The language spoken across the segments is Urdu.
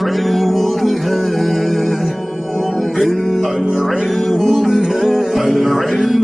بسم الله الرحمن الرحيم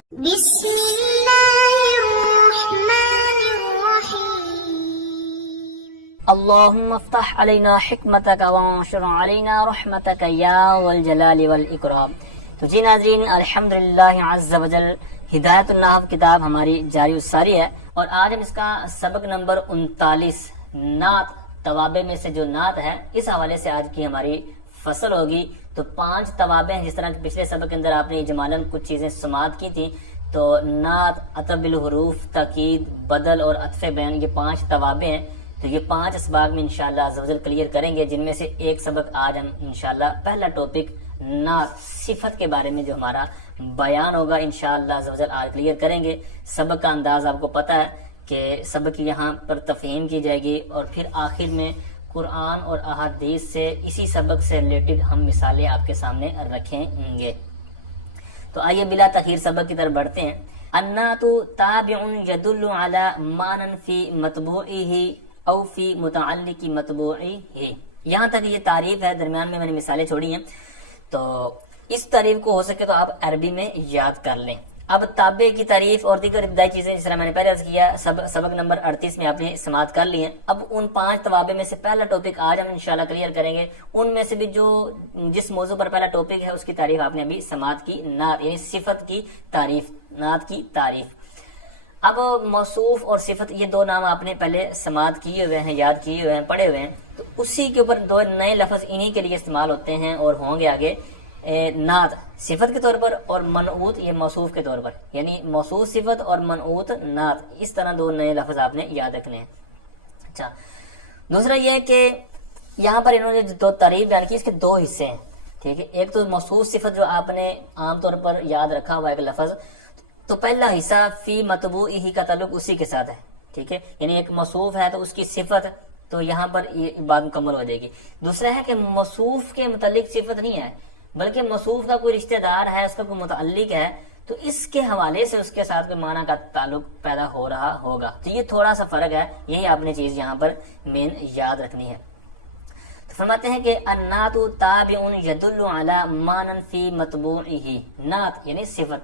اللهم افتح علينا حکمتک وانشر علينا رحمتک یا والجلال والاکرام۔ تو جی ناظرین، الحمدللہ عز وجل ہدایت النحو کتاب ہماری جاری الساری ہے، اور آج ہم اس کا سبق نمبر 39 نعت توابع میں سے جو نعت ہے اس حوالے سے آج کی ہماری فصل ہوگی۔ تو 5 توابع ہیں، جس طرح کہ پچھلے سبق کے اندر آپ نے اجمالاً کچھ چیزیں سماعت کی تھیں۔ تو نعت، عطف بالحروف، تاکید، بدل اور عطف بیان، یہ 5 توابع ہیں۔ تو یہ 5 اسباق میں انشاءاللہ عز و جل کلیئر کریں گے، جن میں سے ایک سبق آج ہم انشاءاللہ پہلا ٹاپک نعت صفت کے بارے میں جو ہمارا بیان ہوگا انشاءاللہ عز و جل آج کلیئر کریں گے۔ سبق کا انداز آپ کو پتہ ہے کہ سبق یہاں پر تفہیم کی جائے گی، اور پھر آخر میں قرآن اور احادیث سے اسی سبق سے ریلیٹڈ ہم مثالیں آپ کے سامنے رکھیں گے۔ تو آئیے بلا تاخیر سبق کی طرف بڑھتے ہیں۔ النعت تابع يدل على معنى في مطبوعه او في متعلق مطبوعه۔ یہاں تک یہ تعریف ہے، درمیان میں نے مثالیں چھوڑی ہیں، تو اس تعریف کو ہو سکے تو آپ عربی میں یاد کر لیں۔ اب تابع کی تعریف اور دیگر ابتدائی چیزیں جس طرح میں نے پہلے عرض کیا سبق نمبر 38 میں آپ نے سماعت کر لی ہیں۔ اب ان 5 توابع میں سے پہلا ٹاپک آج ہم انشاءاللہ کلیئر کریں گے۔ ان میں سے بھی جس موضوع پر پہلا ٹاپک ہے اس کی تعریف آپ نے ابھی سماعت کی، نعت یعنی صفت کی تعریف، نعت کی تعریف۔ اب موصوف اور صفت یہ 2 نام آپ نے پہلے سماعت کیے ہوئے ہیں، یاد کیے ہوئے ہیں، پڑھے ہوئے ہیں، تو اسی کے اوپر 2 نئے لفظ انہی کے لیے استعمال ہوتے ہیں اور ہوں گے آگے نعت صفت کے طور پر اور منعوت یہ موصوف کے طور پر، یعنی موصوف صفت اور منعوت نعت، اس طرح 2 نئے لفظ آپ نے یاد رکھنے ہیں۔ اچھا، دوسرا یہ ہے کہ یہاں پر انہوں نے 2 تعریف بیان کی، اس کے 2 حصے ہیں، ٹھیک ہے۔ ایک تو موصوف صفت جو آپ نے عام طور پر یاد رکھا ہوا ایک لفظ، تو پہلا حصہ فی مطبوعہ کا تعلق اسی کے ساتھ ہے، ٹھیک ہے، یعنی ایک موصوف ہے تو اس کی صفت، تو یہاں پر یہ بات مکمل ہو جائے گی۔ دوسرا ہے کہ موصوف کے متعلق صفت نہیں ہے، بلکہ موصوف کا کوئی رشتہ دار ہے، اس کا کوئی متعلق ہے، تو اس کے حوالے سے اس کے ساتھ کوئی معنی کا تعلق پیدا ہو رہا ہوگا۔ تو یہ تھوڑا سا فرق ہے، یہی آپ نے چیز یہاں پر مین یاد رکھنی ہے۔ تو فرماتے ہیں کہ النعت تابع يدل على معنى في مطبوعه، نعت یعنی صفت،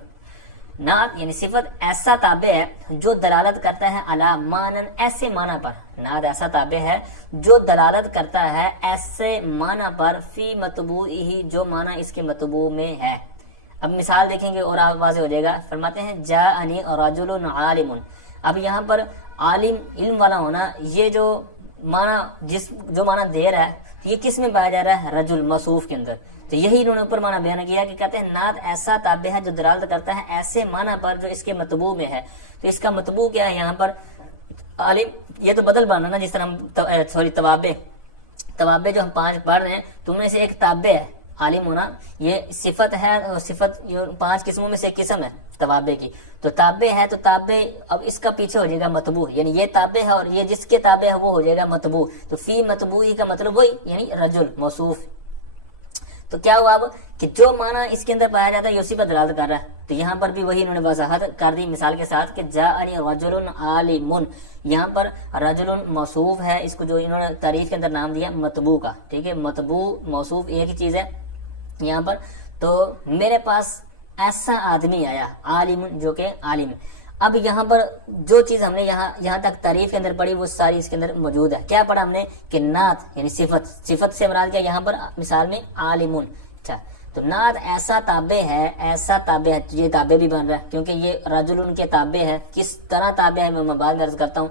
نعت یعنی صفت ایسا تابع ہے جو دلالت کرتا ہے علی معنی، ایسے معنی پر، نعت ایسا تابع ہے جو دلالت کرتا ہے ایسے معنی پر، فی مطبوعہ جو معنی اس کے مطبوع میں ہے۔ اب مثال دیکھیں گے اور آپ واضح ہو جائے گا۔ فرماتے ہیں جاءنی رجل عالم، اب یہاں پر عالم، علم والا ہونا، یہ جو معنی جو معنی دے رہا ہے یہ کس میں پایا جا رہا ہے؟ رجل، موصوف کے اندر۔ تو یہی انہوں نے اوپر معنی بیان کیا کہ کہتے ہیں نعت ایسا تابع ہے جو دلالت کرتا ہے ایسے معنی پر جو اس کے مطبوع میں ہے۔ تو اس کا مطبوع کیا ہے یہاں پر؟ عالم، یہ تو بدل بنا نا، جس طرح ہم توابع جو ہم 5 پڑھ رہے ہیں تو ان میں سے ایک تابع ہے عالم ہونا، یہ صفت ہے، اور صفت یہ 5 قسموں میں سے ایک قسم ہے توابع کی۔ تو تابع ہے تو تابع اب اس کا پیچھے ہو جائے گا مطبوع، یعنی یہ تابع ہے اور یہ جس کے تابع ہے وہ ہو جائے گا مطبوع۔ تو فی مطبوعی کا مطلب وہی، یعنی رجل، موصوف۔ تو کیا ہوا اب کہ جو معنی اس کے اندر پایا جاتا ہے یہ اسی پر دلالت کر رہا ہے۔ تو یہاں پر بھی وہی انہوں نے وضاحت کر دی مثال کے ساتھ کہ جاءنی رجل عالم، یہاں پر رجل موصوف ہے، اس کو جو انہوں نے تعریف کے اندر نام دیا مطبوع کا، ٹھیک ہے، مطبوع موصوف ایک ہی چیز ہے یہاں پر۔ تو میرے پاس ایسا آدمی آیا، عالم جو کہ عالم۔ اب یہاں پر جو چیز ہم نے یہاں تک تعریف کے اندر پڑھی وہ ساری اس کے اندر موجود ہے۔ کیا پڑھا ہم نے کہ نعت یعنی صفت سے مراد کیا یہاں پر مثال میں عالم۔ اچھا، تو نعت ایسا تابع ہے، ایسا تابع ہے، یہ تابع بھی بن رہا ہے کیونکہ یہ رجل کے تابع ہے۔ کس طرح تابع ہے میں بعد میں عرض کرتا ہوں۔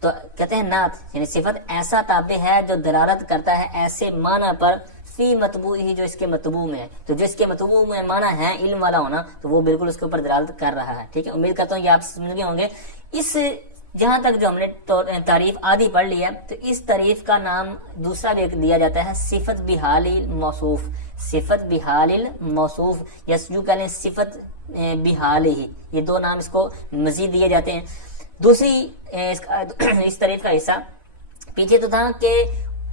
تو کہتے ہیں نعت یعنی صفت ایسا تابع ہے جو دلالت کرتا ہے ایسے معنی پر، فی مطبوعہ جو اس کے مطبوع میں ہے۔ تو جو اس کے مطبوع میں معنی ہے علم والا ہونا، تو وہ بالکل اس کے اوپر دلالت کر رہا ہے، ٹھیک ہے۔ امید کرتا ہوں یہ آپ سمجھ گئے ہوں گے۔ اس جہاں تک جو ہم نے تعریف آدھی پڑھ لی ہے، تو اس تعریف کا نام دوسرا بھی دیا جاتا ہے صفت بحال الموصوف، صفت بحال الموصوف، یا یوں کہہ لیں صفت بحال ہی، یہ 2 نام اس کو مزید دیے جاتے ہیں۔ دوسری اس تعریف کا حصہ پیچھے تو تھا کہ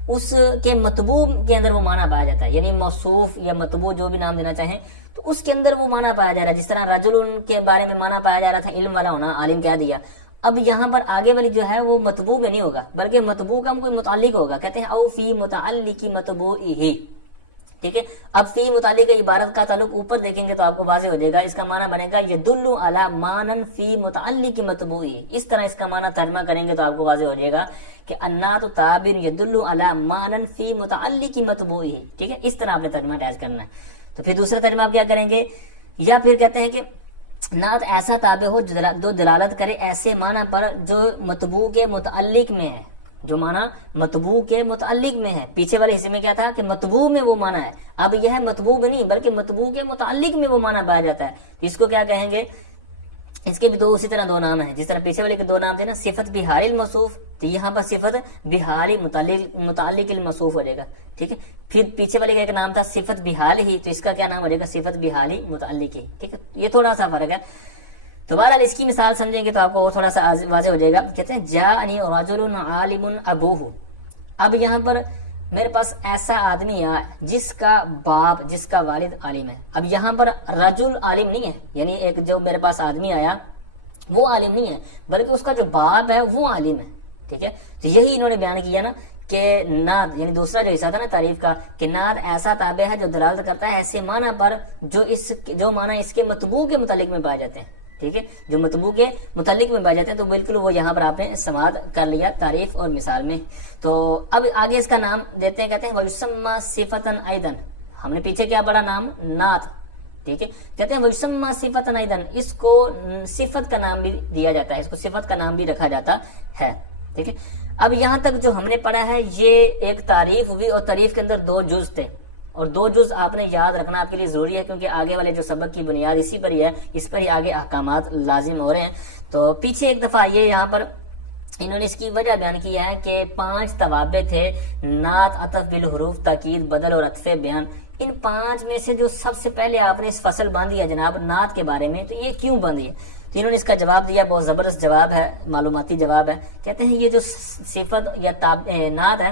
اس کے مطبوع کے اندر وہ معنی پایا جاتا ہے، یعنی موصوف یا مطبوع جو بھی نام دینا چاہیں، تو اس کے اندر وہ معنی پایا جا رہا ہے۔ جس طرح رجل کے بارے میں معنی پایا جا رہا تھا علم والا ہونا، عالم کہہ دیا۔ اب یہاں پر آگے والی جو ہے وہ مطبوع میں نہیں ہوگا بلکہ مطبوع کا کوئی متعلق ہوگا، کہتے ہیں او فی متعلق مطبوعہ، ٹھیک ہے۔ اب فی متعلق عبارت کا تعلق اوپر دیکھیں گے تو آپ کو واضح ہو جائے گا، اس کا معنی بنے گا یدل علی مانن فی متعلق مطبوعہ، اس طرح اس کا معنی ترجمہ کریں گے تو آپ کو واضح ہو جائے گا کہ النعت تابع یدل علی مانن فی متعلق مطبوعہ، ٹھیک ہے، اس طرح آپ نے ترجمہ اٹیچ کرنا ہے۔ تو پھر دوسرا ترجمہ آپ کیا کریں گے، یا پھر کہتے ہیں کہ نعت ایسا تابع ہو جو دلالت کرے ایسے معنی پر جو مطبوع کے متعلق میں ہے، جو معنی مطبوع کے متعلق میں ہے۔ پیچھے والے حصے میں کیا تھا کہ مطبوع میں وہ معنی ہے، اب یہ ہے مطبوع میں نہیں بلکہ مطبوع کے متعلق میں وہ معنی پایا جاتا ہے، اس کو کیا کہیں گے، اس کے بھی اسی طرح دو نام ہیں، جس طرح پیچھے والے کے دو نام تھے نا، صفت بحال الموصوف، تو یہاں پر صفت بحال متعلق الموصوف ہو جائے گا، ٹھیک ہے۔ پھر پیچھے والے کا ایک نام تھا صفت بحال ہی، تو اس کا کیا نام ہو جائے گا، صفت بحال متعلق ہی، ٹھیک ہے، یہ تھوڑا سا فرق ہے۔ تو بہرحال اس کی مثال سمجھیں گے تو آپ کو تھوڑا سا واضح ہو جائے گا۔ کہتے ہیں جاءنی رجل عالم ابوہ، اب یہاں پر میرے پاس ایسا آدمی آیا جس کا باپ، جس کا والد عالم ہے۔ اب یہاں پر رجل عالم نہیں ہے، یعنی ایک جو میرے پاس آدمی آیا وہ عالم نہیں ہے بلکہ اس کا جو باپ ہے وہ عالم ہے، ٹھیک ہے۔ تو یہی انہوں نے بیان کیا نا کہ نعت یعنی دوسرا جو حصہ تھا نا تعریف کا کہ نعت ایسا تابع ہے جو دلالت کرتا ہے ایسے معنی پر جو معنی اس کے مطبوع کے متعلق میں پائے جاتے ہیں، ٹھیک ہے، جو مطبوع کے متعلق میں پائے جاتے ہیں، تو بالکل وہ یہاں پر آپ نے سماعت کر لیا تعریف اور مثال میں۔ تو اب آگے اس کا نام دیتے ہیں، کہتے ہیں وَيُسَمَّى صِفَةً أَيْضًا، ہم نے پیچھے کیا پڑھا نام نعت، ٹھیک ہے، کہتے ہیں وَيُسَمَّى صِفَةً أَيْضًا، اس کو صفت کا نام بھی دیا جاتا ہے، اس کو صفت کا نام بھی رکھا جاتا ہے، ٹھیک ہے۔ اب یہاں تک جو ہم نے پڑھا ہے یہ ایک تعریف ہوئی، اور تعریف کے اندر دو جز تھے، اور دو جز آپ نے یاد رکھنا آپ کے لیے ضروری ہے کیونکہ آگے والے جو سبق کی بنیاد اسی پر ہی ہے، اس پر ہی آگے احکامات لازم ہو رہے ہیں۔ تو پیچھے ایک دفعہ یہ یہاں پر انہوں نے اس کی وجہ بیان کی ہے کہ 5 توابع تھے، نعت، عطف بالحروف، تاکید، بدل اور عطف بیان۔ ان 5 میں سے جو سب سے پہلے آپ نے اس فصل باندھی ہے جناب نعت کے بارے میں، تو یہ کیوں باندھی ہے؟ تو انہوں نے اس کا جواب دیا، بہت زبردست جواب ہے، معلوماتی جواب ہے۔ کہتے ہیں یہ جو صفت یا نعت ہے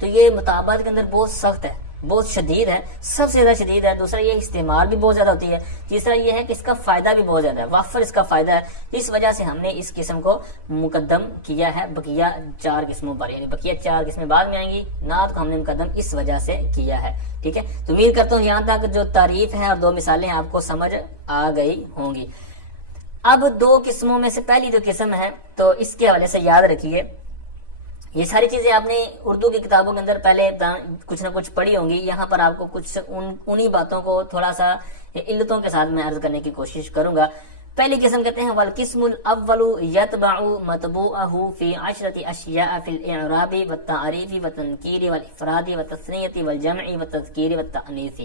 تو یہ مطابقت کے اندر بہت سخت ہے، بہت شدید ہے، سب سے زیادہ شدید ہے۔ دوسرا یہ استعمال بھی بہت زیادہ ہوتی ہے۔ تیسرا یہ ہے کہ اس کا فائدہ بھی بہت زیادہ ہے، وافر اس کا فائدہ ہے۔ اس وجہ سے ہم نے اس قسم کو مقدم کیا ہے بقیہ 4 قسموں پر، یعنی بقیہ 4 قسمیں بعد میں آئیں گی، نعت کو ہم نے مقدم اس وجہ سے کیا ہے، ٹھیک ہے۔ تو امید کرتا ہوں یہاں تک جو تعریف ہے اور 2 مثالیں آپ کو سمجھ آ گئی ہوں گی۔ اب 2 قسموں میں سے پہلی جو قسم ہے تو اس کے حوالے سے یاد رکھیے، یہ ساری چیزیں آپ نے اردو کی کتابوں کے اندر پہلے کچھ نہ کچھ پڑھی ہوں گی، یہاں پر آپ کو کچھ انہی باتوں کو تھوڑا سا علتوں کے ساتھ میں عرض کرنے کی کوشش کروں گا۔ پہلی قسم کہتے ہیں والقسم الاول یتبع مطبوعہ فی 10 اشیاء فی الاعراب والتعریف والتنکیر والافراد والتثنیۃ والجمع والتذکیر والتانیث۔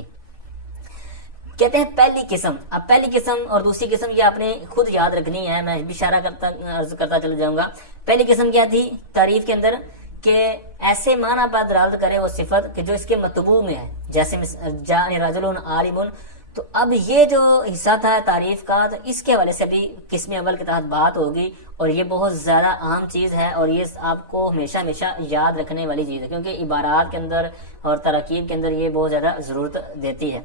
کہتے ہیں پہلی قسم، اب پہلی قسم اور دوسری قسم یہ آپ نے خود یاد رکھنی ہے، میں بھی اشارہ کرتا چل جاؤں گا۔ پہلی قسم کیا تھی تعریف کے اندر کہ ایسے معنی پر دلالت کرے وہ صفت کہ جو اس کے مطبوع میں ہے، جیسے جاءنی رجل عالم۔ تو اب یہ جو حصہ تھا تعریف کا تو اس کے حوالے سے بھی قسم اول کے تحت بات ہوگی، اور یہ بہت زیادہ عام چیز ہے اور یہ آپ کو ہمیشہ ہمیشہ یاد رکھنے والی چیز ہے، کیونکہ عبارات کے اندر اور تراکیب کے اندر یہ بہت زیادہ ضرورت دیتی ہے،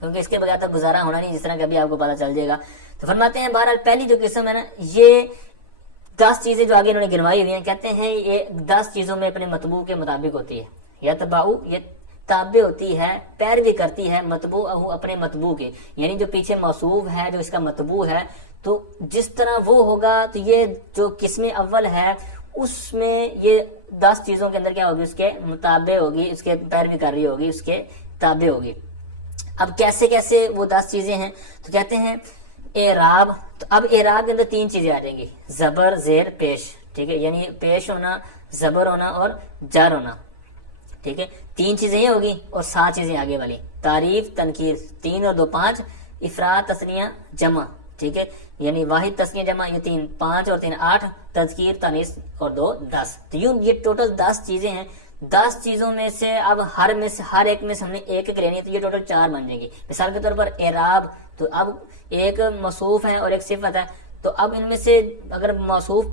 کیونکہ اس کے بغیر تو گزارا ہونا نہیں، جس طرح کہ ابھی آپ کو پتہ چل جائے گا۔ تو فرماتے ہیں بہرحال پہلی جو قسم ہے نا، یہ 10 چیزیں جو آگے انہوں نے گنوائی ہوئی ہیں، کہتے ہیں یہ 10 چیزوں میں اپنے مطبوع کے مطابق ہوتی ہے، یتبعو یہ تابع ہوتی ہے، پیروی کرتی ہے، مطبوعہ اپنے مطبوع کے، یعنی جو پیچھے موصوف ہے جو اس کا مطبوع ہے، تو جس طرح وہ ہوگا تو یہ جو قسم اول ہے اس میں یہ 10 چیزوں کے اندر کیا ہوگی، اس کے مطابع ہوگی، اس کے پیروی کر رہی ہوگی، اس کے تابع ہوگی۔ اب کیسے کیسے وہ 10 چیزیں ہیں، تو کہتے ہیں اعراب، تو اب اعراب کے اندر 3 چیزیں آ جائیں گی، زبر، زیر، پیش، ٹھیک ہے، یعنی پیش ہونا، زبر ہونا اور جر ہونا، ٹھیک ہے، 3 چیزیں یہ ہوگی اور 7 چیزیں آگے والی، تعریف، تنکیر، 3 اور 2 5، افراد، تثنیہ، جمع، ٹھیک ہے، یعنی واحد تثنیہ جمع، یہ 3 5 اور 3 8، تذکیر، تانیث اور 2 10۔ تو یوں یہ ٹوٹل 10 چیزیں ہیں۔ 10 چیزوں میں سے اب ہر ایک میں سے ہم نے ایک ایک لینی ہے، تو یہ ٹوٹل 4 بن جائیں گی۔ مثال کے طور پر اعراب، تو اب ایک موصوف ہے اور ایک صفت ہے، تو اب ان میں سے اگر موصوف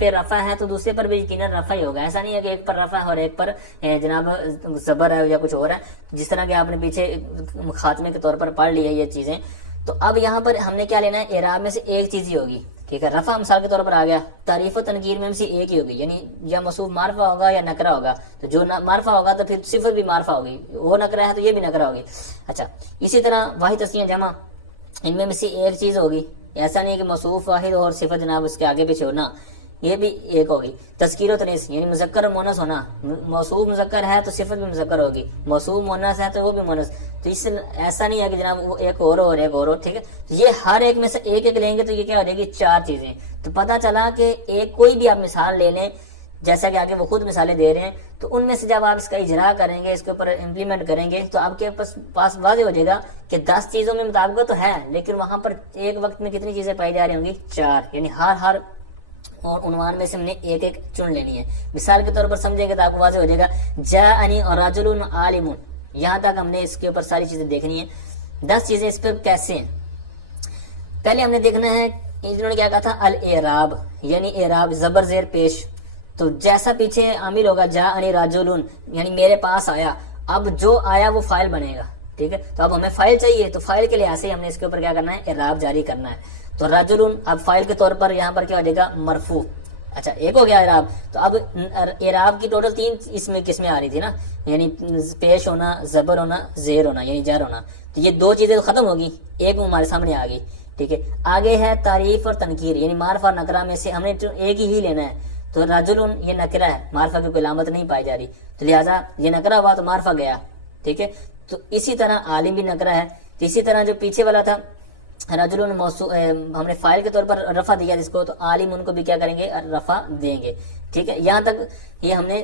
پہ رفع ہے تو دوسرے پر بھی یقیناً رفع ہی ہوگا، ایسا نہیں ہے کہ ایک پر رفع ہے اور ایک پر جناب زبر ہے یا کچھ اور ہے، جس طرح کہ آپ نے پیچھے خاتمے کے طور پر پڑھ لی ہے یہ چیزیں۔ تو اب یہاں پر ہم نے کیا لینا ہے، اعراب میں سے ایک چیز ہی ہوگی، ٹھیک ہے. رفع مثال کے طور پر آ گیا, تعریف و تنکیر میں سے ایک ہی ہوگی, یعنی یا موصوف معرفہ ہوگا یا نکرہ ہوگا. تو جو معرفہ ہوگا تو پھر صفت بھی معرفہ ہوگی, وہ نکرہ ہے تو یہ بھی نکرہ ہوگی. اچھا اسی طرح واحد تثنیہ جمع, ان میں سے ایک چیز ہوگی, ایسا نہیں کہ موصوف واحد اور صفت جناب اس کے آگے پیچھے ہونا, یہ بھی ایک ہوگی. تذکیر و تنیث یعنی مذکر اور مونس ہونا, موصوف مذکر ہے تو صفت بھی مذکر ہوگی, موصوف مونس ہے تو وہ بھی مونس. تو اس سے ایسا نہیں ہے کہ جناب وہ ایک اور ایک اور, ٹھیک ہے. تو یہ ہر ایک میں سے ایک ایک لیں گے تو یہ کیا ہو جائے گی, 4 چیزیں. تو پتہ چلا کہ ایک کوئی بھی آپ مثال لے لیں, جیسا کہ آگے وہ خود مثالیں دے رہے ہیں, تو ان میں سے جب آپ اس کا اجرا کریں گے, اس کے اوپر امپلیمنٹ کریں گے, تو آپ کے پاس واضح ہو جائے گا کہ 10 چیزوں میں مطابقت تو ہے, لیکن وہاں پر ایک وقت میں کتنی چیزیں پائی جا رہی ہوں گی, 4. یعنی ہر اور عنوان میں سے ہم نے ایک ایک چن لینی ہے. مثال کے طور پر سمجھیں گے تو آپ کو واضح ہو جائے گا, جاءنی رجل عالم, یہاں تک ہم نے اس کے اوپر ساری چیزیں دیکھنی ہیں. 10 چیزیں اس پر کیسے ہیں. پہلے ہم نے دیکھنا ہے انہوں نے کیا کہا تھا, الاعراب, یعنی اعراب زبر زیر پیش. تو جیسا پیچھے عامل ہوگا جاءنی رجل, یعنی میرے پاس آیا, اب جو آیا وہ فاعل بنے گا, ٹھیک ہے. تو اب ہمیں فاعل چاہیے, تو فاعل کے لحاظ سے ہم نے اس کے اوپر کیا کرنا ہے, اعراب جاری کرنا ہے. تو رجل اب فاعل کے طور پر یہاں پر کیا ہو جائے گا, مرفوع. اچھا ایک ہو گیا اعراب. تو اب اعراب کی ٹوٹل 3 اس میں قسمیں آ رہی تھی نا, یعنی پیش ہونا, زبر ہونا, زیر ہونا, یعنی جر ہونا. تو یہ 2 چیزیں تو ختم ہوگی, ایک ہمارے سامنے آ گئی, ٹھیک ہے. آگے ہے تعریف اور تنکیر, یعنی معرفہ اور نکرہ میں سے ہم نے ایک ہی لینا ہے. تو رجل یہ نکرہ ہے, معرفہ کی کوئی علامت نہیں پائی جا رہی, تو لہٰذا یہ نکرہ ہوا تو معرفہ گیا, ٹھیک ہے. تو اسی طرح عالم بھی نکرہ ہے. تو اسی طرح جو پیچھے والا تھا رجل ہم نے فاعل کے طور پر رفع دیا جس کو, تو عالم ان کو بھی کیا کریں گے, رفع دیں گے, ٹھیک ہے. یہاں تک یہ ہم نے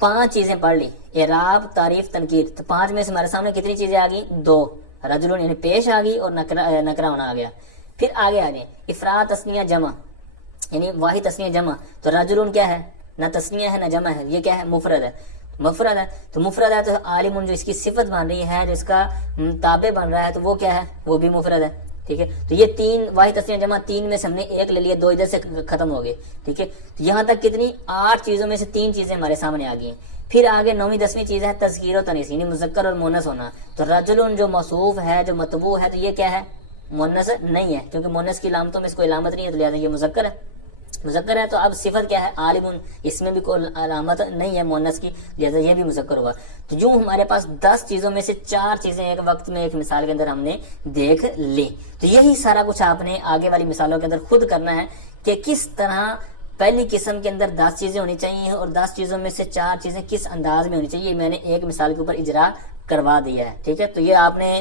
5 چیزیں پڑھ لی, اعراب تعریف تنکیر. تو 5 میں سے ہمارے سامنے کتنی چیزیں آ گئی, 2. رجل یعنی پیش آ گئی اور نکرہ ہونا آ گیا. پھر آگے آ گئے افراد تثنیہ جمع, یعنی واحد تثنیہ جمع. تو رجل کیا ہے, نہ تثنیہ ہے نہ جمع ہے, یہ کیا ہے, مفرد ہے. مفرد ہے تو مفرد ہے, تو عالم جو اس کی صفت بن رہی ہے, جو اس کا تابع بن رہا ہے, تو وہ کیا ہے, وہ بھی مفرد ہے, ٹھیک ہے. تو یہ 3 واحد تثنیہ جمع, 3 میں سے ہم نے ایک لے لیا, 2 ادھر سے ختم ہو گئے, ٹھیک ہے. تو یہاں تک کتنی 8 چیزوں میں سے 3 چیزیں ہمارے سامنے آ گئی ہیں. پھر آگے 9ویں 10ویں چیز ہے تذکیر و تنیث, یعنی مذکر اور مونس ہونا. تو رجل جو موصوف ہے, جو مطبوع ہے, تو یہ کیا ہے, مونس نہیں ہے, کیونکہ مونس کی علامتوں میں اس کو علامت نہیں ہے, تو لہٰذا یہ مذکر ہے. مذکر ہے تو اب صفت کیا ہے, عالم, اس میں بھی کوئی علامت نہیں ہے مونس کی, لہٰذا یہ بھی مذکر ہوگا. تو جو ہمارے پاس 10 چیزوں میں سے 4 چیزیں ایک وقت میں ایک مثال کے اندر ہم نے دیکھ لی. تو یہی سارا کچھ آپ نے آگے والی مثالوں کے اندر خود کرنا ہے کہ کس طرح پہلی قسم کے اندر 10 چیزیں ہونی چاہیے, اور 10 چیزوں میں سے 4 چیزیں کس انداز میں ہونی چاہیے. میں نے ایک مثال کے اوپر اجرا کروا دیا ہے, ٹھیک ہے. تو یہ آپ نے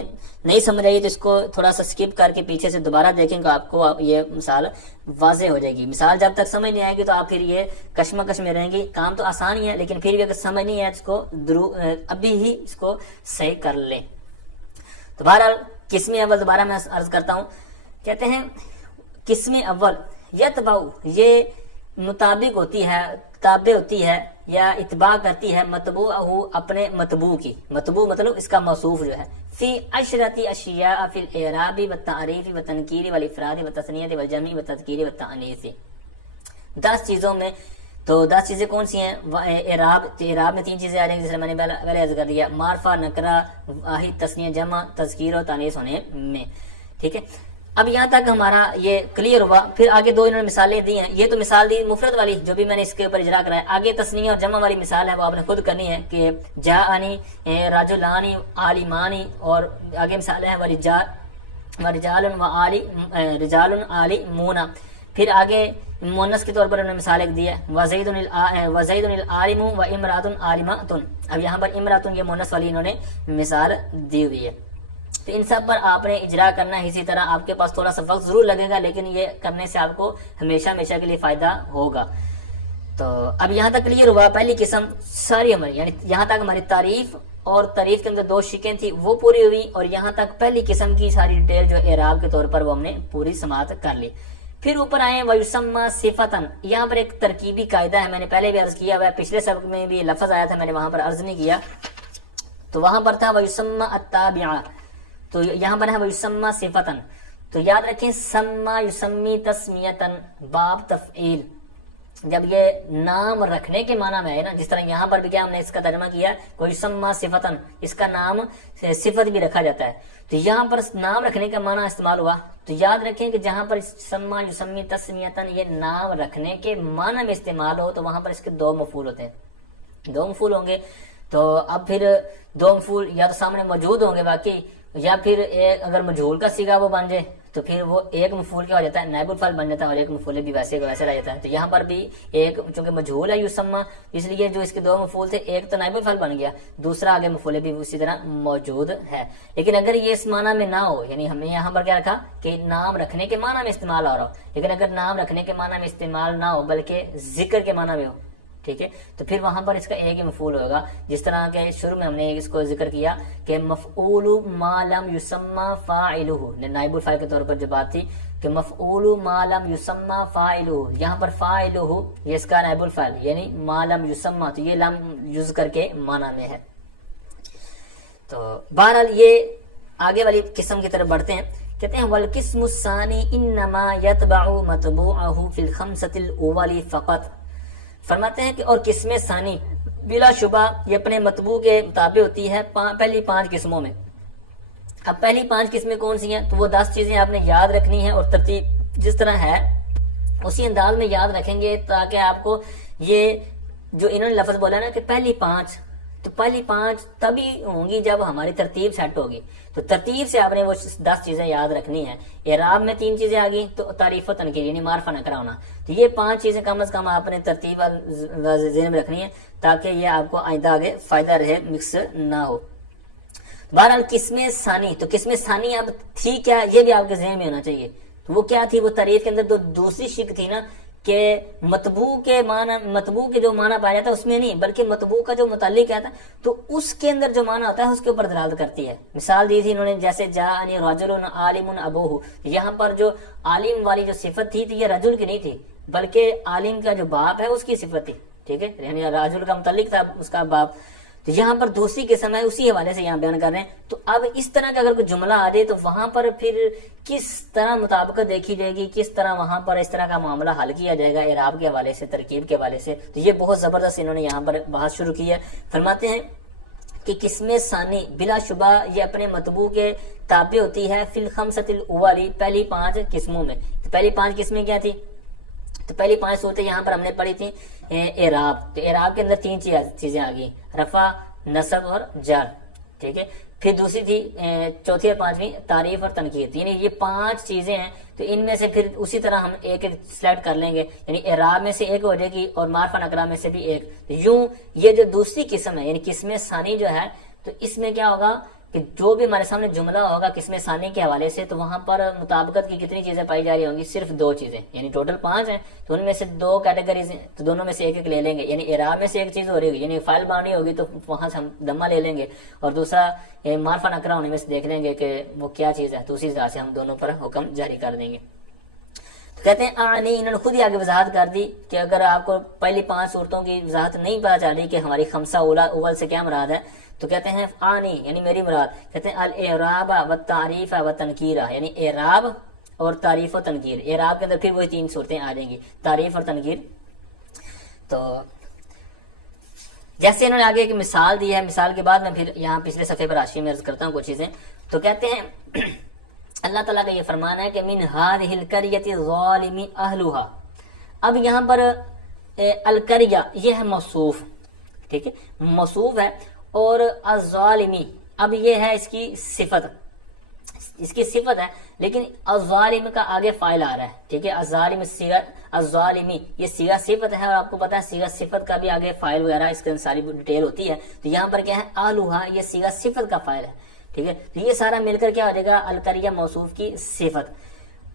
نہیں سمجھ آئی تو اس کو تھوڑا سا سکپ کر کے پیچھے سے دوبارہ دیکھیں گے, آپ کو یہ مثال واضح ہو جائے گی. مثال جب تک سمجھ نہیں آئے گی تو آپ پھر یہ کشمکش میں رہیں گی. کام تو آسان ہی ہے, لیکن پھر بھی اگر سمجھ نہیں ہے اس کو ابھی ہی اس کو صحیح کر لیں. تو بہرحال قسم اول دوبارہ میں عرض کرتا ہوں, کہتے ہیں قسم اول یتبع, یہ مطابق ہوتی ہے, تابع ہوتی ہے یا اتباع کرتی ہے, مطبوع اپنے مطبوع کی. مطبوع مطلب اس کا موصوف جو ہے, فی عشرتی اشیاء فی الاعراب والتعریف والتنکیر والافراد والتثنیۃ والجمع والتذکیر والتأنیث. 10 چیزوں میں, تو 10 چیزیں کون سی ہیں, اعراب. تو اعراب میں 3 چیزیں آ رہی ہیں, جیسے میں نے پہلے عرض کر دیا, معرفہ, نکرہ, واحد تثنیہ جمع, تذکیر و تانیث ہونے میں, ٹھیک ہے. اب یہاں تک ہمارا یہ کلیئر ہوا. پھر آگے 2 انہوں نے مثالیں دی ہیں. یہ تو مثال دی مفرد والی جو بھی میں نے اس کے اوپر اجرا کرایا. آگے تثنیہ اور جمع والی مثال ہے, وہ آپ نے خود کرنی ہے کہ جاءنی رجلان عالمان, اور آگے مثال ہے رجال عالمون. پھر آگے مونس کے طور پر انہوں نے مثال ایک دی ہے, وزید العالم و امرأۃ عالمۃ. اب یہاں پر امرأۃ یہ مونس والی انہوں نے مثال دی ہوئی ہے. تو ان سب پر آپ نے اجرا کرنا ہے. اسی طرح آپ کے پاس تھوڑا سا وقت ضرور لگے گا, لیکن یہ کرنے سے آپ کو ہمیشہ کے لیے فائدہ ہوگا. تو اب یہاں تک کلیئر ہوا. پہلی قسم ساری ہماری, یعنی یہاں تک ہماری تعریف اور تعریف کے اندر 2 شکیں تھی, وہ پوری ہوئی. اور یہاں تک پہلی قسم کی ساری ڈیٹیل جو اعراب کے طور پر وہ ہم نے پوری سماعت کر لی. پھر اوپر آئے وَيُسَمَّى صِفَةً. یہاں پر ایک ترکیبی قاعدہ ہے, میں نے پہلے بھی عرض کیا ہوا ہے, پچھلے سبق میں بھی لفظ آیا تھا, میں نے وہاں پر عرض نہیں کیا. تو وہاں پر تھا وَيُسَمَّى التَّابِعَ, تو یہاں پر ہے وَيُسَمَّى صِفَةً. تو یاد رکھیں سما یسمی تسمیتن, باب تفعیل, جب یہ نام رکھنے کے معنی میں ہے نا، جس طرح یہاں پر بھی کیا ہم نے اس کا ترجمہ کیا کوئی سما صفتن، اس کا نام صفت بھی رکھا جاتا ہے، تو یہاں پر نام رکھنے کا معنی استعمال ہوا، تو یاد رکھیں کہ جہاں پر سما یسمی تسمیتن یہ نام رکھنے کے معنی میں استعمال ہو تو وہاں پر اس کے دو مفعول ہوتے ہیں، دو مفعول ہوں گے، تو اب پھر دو مفعول یا تو سامنے موجود ہوں گے باقی، یا پھر ایک اگر مجہول کا صیغہ وہ بن جائے تو پھر وہ ایک مفعول کیا ہو جاتا ہے، نائب الفاعل بن جاتا ہے، اور ایک مفعول بھی ویسے رہ جاتا ہے، تو یہاں پر بھی ایک چونکہ مجہول ہے یسمہ، اس لیے جو اس کے دو مفعول تھے ایک تو نائب الفاعل بن گیا، دوسرا آگے مفعول بھی اسی طرح موجود ہے، لیکن اگر یہ اس معنی میں نہ ہو، یعنی ہم نے یہاں پر کیا رکھا کہ نام رکھنے کے معنی میں استعمال ہو رہا ہو، لیکن اگر نام رکھنے کے معنی میں استعمال نہ ہو بلکہ ذکر کے معنی میں ہو، ٹھیک ہے، تو پھر وہاں پر اس کا ایک ہی مفعول ہوگا، جس طرح کہ شروع میں ہم نے اس کو ذکر کیا کہ مفعول ما لم یسمى فاعلہ، نائب الفاعل کے طور پر جو بات تھی کہ مفعول ما لم یسمى فاعلہ، یہاں پر فاعلہ یہ اس کا نائب الفاعل یعنی ما لم یسمى، تو یہ لم یذکر کے معنی میں ہے۔ تو بہرحال یہ آگے والی قسم کی طرف بڑھتے ہیں، کہتے ہیں والقسم الثانی انما یتبع مطبوعہ فی الخمسۃ الاول فقط، فرماتے ہیں کہ اور قسم ثانی بلا شبہ یہ اپنے مطبوع کے مطابق ہوتی ہے پہلی 5 قسموں میں۔ اب پہلی 5 قسمیں کون سی ہیں؟ تو وہ 10 چیزیں آپ نے یاد رکھنی ہیں، اور ترتیب جس طرح ہے اسی انداز میں یاد رکھیں گے، تاکہ آپ کو یہ جو انہوں نے لفظ بولا نا کہ پہلی 5، تو پہلی 5 تبھی ہوں گی جب ہماری ترتیب سیٹ ہوگی، تو ترتیب سے آپ نے وہ 10 چیزیں یاد رکھنی ہیں۔ اعراب میں 3 چیزیں آ گئی، تو تعریف و تنکیر یعنی معرفہ نکرہ ہونا، تو یہ 5 چیزیں کم از کم آپ نے ترتیب ذہن میں رکھنی ہے، تاکہ یہ آپ کو آئندہ آگے فائدہ رہے، مکس نہ ہو۔ بہرحال قسم ثانی، تو قسم ثانی اب تھی کیا یہ بھی آپ کے ذہن میں ہونا چاہیے، تو وہ کیا تھی؟ وہ تعریف کے اندر دوسری شک تھی نا کہ مطبوع کے جو معنی پایا جاتا ہے اس میں نہیں، بلکہ مطبوع کا جو متعلق آتا ہے تو اس کے اندر جو معنی ہوتا ہے اس کے اوپر دلالت کرتی ہے۔ مثال دی تھی انہوں نے، جیسے جاءنی رجل عالم ابوہ، یہاں پر جو عالم والی جو صفت تھی تو یہ رجل کی نہیں تھی، بلکہ عالم کا جو باپ ہے اس کی صفت تھی، ٹھیک ہے، یعنی رجل کا متعلق تھا اس کا باپ، تو یہاں پر دوسری قسم ہے، اسی حوالے سے یہاں بیان کر رہے ہیں۔ تو اب اس طرح کا اگر کوئی جملہ آ جائے تو وہاں پر پھر کس طرح مطابقت دیکھی جائے گی، کس طرح وہاں پر اس طرح کا معاملہ حل کیا جائے گا اعراب کے حوالے سے، ترکیب کے حوالے سے، تو یہ بہت زبردست انہوں نے یہاں پر بحث شروع کی ہے۔ فرماتے ہیں کہ قسم ثانی بلا شبہ یہ اپنے مطبوع کے تابع ہوتی ہے فی الخمسۃ الاول، پہلی 5 قسموں میں۔ تو پہلی 5 قسمیں کیا تھی؟ تو پہلی 5 صورتیں یہاں پر ہم نے پڑھی تھی اعراب، تو اعراب کے اندر 3 چیزیں آ گئی، رفع، نصب اور جر، ٹھیک ہے، پھر دوسری تھی چوتھی اور 5ویں تعریف اور تنقید، یعنی یہ 5 چیزیں ہیں، تو ان میں سے پھر اسی طرح ہم ایک سلیکٹ کر لیں گے، یعنی اعراب میں سے ایک ہو جائے گی اور معرفہ نکرہ میں سے بھی ایک، یوں یہ جو دوسری قسم ہے یعنی قسم ثانی جو ہے، تو اس میں کیا ہوگا کہ جو بھی ہمارے سامنے جملہ ہوگا قسم ثانی کے حوالے سے، تو وہاں پر مطابقت کی کتنی چیزیں پائی جا رہی ہوں گی؟ صرف 2 چیزیں، یعنی ٹوٹل 5 ہیں، تو ان میں سے 2 کیٹیگریز ہیں، تو دونوں میں سے ایک لے لیں گے، یعنی اعراب میں سے ایک چیز ہو رہی ہوگی، یعنی فائل بانی ہوگی تو وہاں سے ہم دمہ لے لیں گے، اور دوسرا معرفہ نکرہ ہونے میں سے دیکھ لیں گے کہ وہ کیا چیز ہے، تو اسی طرح سے ہم دونوں پر حکم جاری کر دیں گے۔ تو کہتے ہیں انہوں نے خود ہی آگے وضاحت کر دی کہ اگر آپ کو پہلی 5 صورتوں کی وضاحت نہیں پتا چل رہی کہ ہماری خمسہ اول سے کیا مراد ہے، تو کہتے ہیں آنی یعنی میری مراد، کہتے ہیں الاعراب والتعریف والتنکیر، یعنی اعراب اور تعریف و تنکیر۔ اعراب کے اندر پھر وہی 3 صورتیں آ جائیں گی، تعریف اور تنکیر۔ تو جیسے انہوں نے آگے ایک مثال دی ہے، مثال کے بعد میں پھر یہاں پچھلے صفحے پر حاشیے میں عرض کرتا ہوں کچھ چیزیں، تو کہتے ہیں اللہ تعالیٰ کا یہ فرمان ہے کہ من هذه القرية الظالم اهلها، اب یہاں پر القریہ یہ ہے موصوف، ٹھیک ہے، موصوف ہے، اور الظالمی اب یہ ہے اس کی صفت، ہے، لیکن الظالم کا آگے فاعل آ رہا ہے، ٹھیک ہے، الظالم الظالمی یہ صیغہ صفت ہے، اور آپ کو پتا ہے صیغہ صفت کا بھی آگے فاعل وغیرہ اس کے ساری ڈیٹیل ہوتی ہے، تو یہاں پر کیا ہے آلوہا، یہ صیغہ صفت کا فاعل ہے، ٹھیک ہے، تو یہ سارا مل کر کیا ہو جائے گا القریہ موصوف کی صفت۔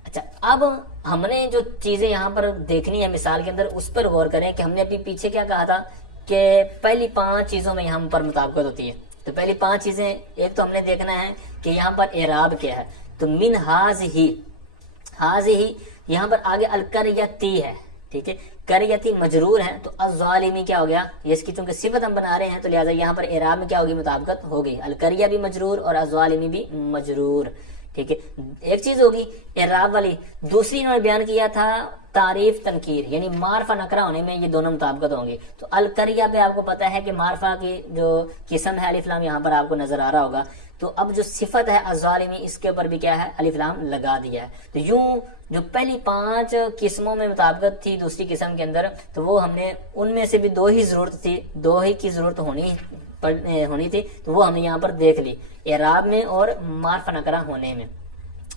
اچھا، اب ہم نے جو چیزیں یہاں پر دیکھنی ہے مثال کے اندر اس پر غور کریں کہ ہم نے ابھی پیچھے کیا کہا تھا کہ پہلی 5 چیزوں میں یہاں پر مطابقت ہوتی ہے، تو پہلی 5 چیزیں ایک تو ہم نے دیکھنا ہے کہ یہاں پر اعراب کیا ہے، تو من ہذہ یہاں پر آگے القریتی ہے، ٹھیک ہے، قریتی مجرور ہے، تو الظالمی کیا ہو گیا، یہ اس کی چونکہ صفت ہم بنا رہے ہیں تو لہٰذا یہاں پر اعراب میں کیا ہوگی، مطابقت ہوگی، القریہ بھی مجرور اور الظالمی بھی مجرور، ٹھیک ہے، ایک چیز ہوگی اعراب والی، دوسری انہوں نے بیان کیا تھا تعریف تنکیر، یعنی معرفہ نکرہ ہونے میں یہ دونوں مطابقت ہوں گی. تو القریہ پہ آپ کو پتا ہے کہ معرفہ کی جو قسم ہے الف لام یہاں پر آپ کو نظر آ رہا ہوگا. تو اب جو صفت ہے الظالمی اس کے اوپر بھی کیا ہے الف لام لگا دیا ہے. تو یوں جو پہلی 5 قسموں میں مطابقت تھی دوسری قسم کے اندر، تو وہ ہم نے ان میں سے بھی 2 ہی ضرورت تھی، 2 ہی کی ضرورت ہونی تھی، تو وہ ہم نے یہاں پر دیکھ لی اعراب میں اور معرفہ نکرہ ہونے میں.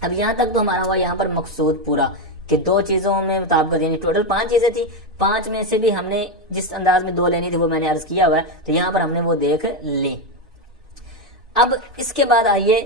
اب یہاں تک تو ہمارا ہوا یہاں پر مقصود پورا کہ 2 چیزوں میں مطابقت، یعنی ٹوٹل 5 چیزیں تھی، 5 میں سے بھی ہم نے جس انداز میں 2 لینی تھی وہ میں نے عرض کیا ہوا ہے. تو یہاں پر ہم نے وہ دیکھ لی. اب اس کے بعد آئیے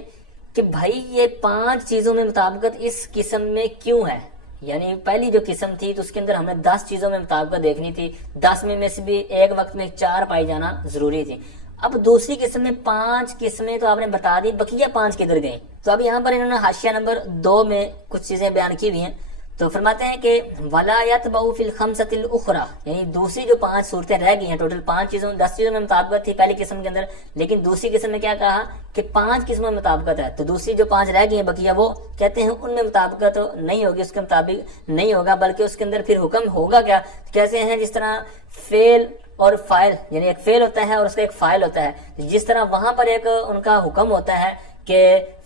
کہ بھائی یہ 5 چیزوں میں مطابقت اس قسم میں کیوں ہے. یعنی پہلی جو قسم تھی تو اس کے اندر ہم نے 10 چیزوں میں مطابقت دیکھنی تھی، 10 میں سے بھی ایک وقت میں 4 پائی جانا ضروری تھی. اب دوسری قسم میں 5 قسمیں تو آپ نے بتا دی، بقیہ 5 کدھر گئیں؟ تو اب یہاں پر انہوں نے حاشیہ نمبر 2 میں کچھ چیزیں بیان کی ہوئی ہیں. تو فرماتے ہیں کہ وَلَا يَتْبَعُ فِي الْخَمْسَةِ الْأُخْرَى، یعنی دوسری جو 5 صورتیں رہ گئی ہیں، ٹوٹل 5 چیزوں 10 چیزوں میں مطابقت تھی پہلی قسم کے اندر، لیکن دوسری قسم میں کیا کہا کہ 5 قسموں میں مطابقت ہے. تو دوسری جو 5 رہ گئی ہیں بقیہ وہ کہتے ہیں ان میں مطابقت نہیں ہوگی، اس کے مطابق نہیں ہوگا، بلکہ اس کے اندر پھر حکم ہوگا کیا؟ کیسے ہیں؟ جس طرح فعل اور فاعل، یعنی ایک فعل ہوتا ہے اور اس کا ایک فاعل ہوتا ہے. جس طرح وہاں پر ایک ان کا حکم ہوتا ہے کہ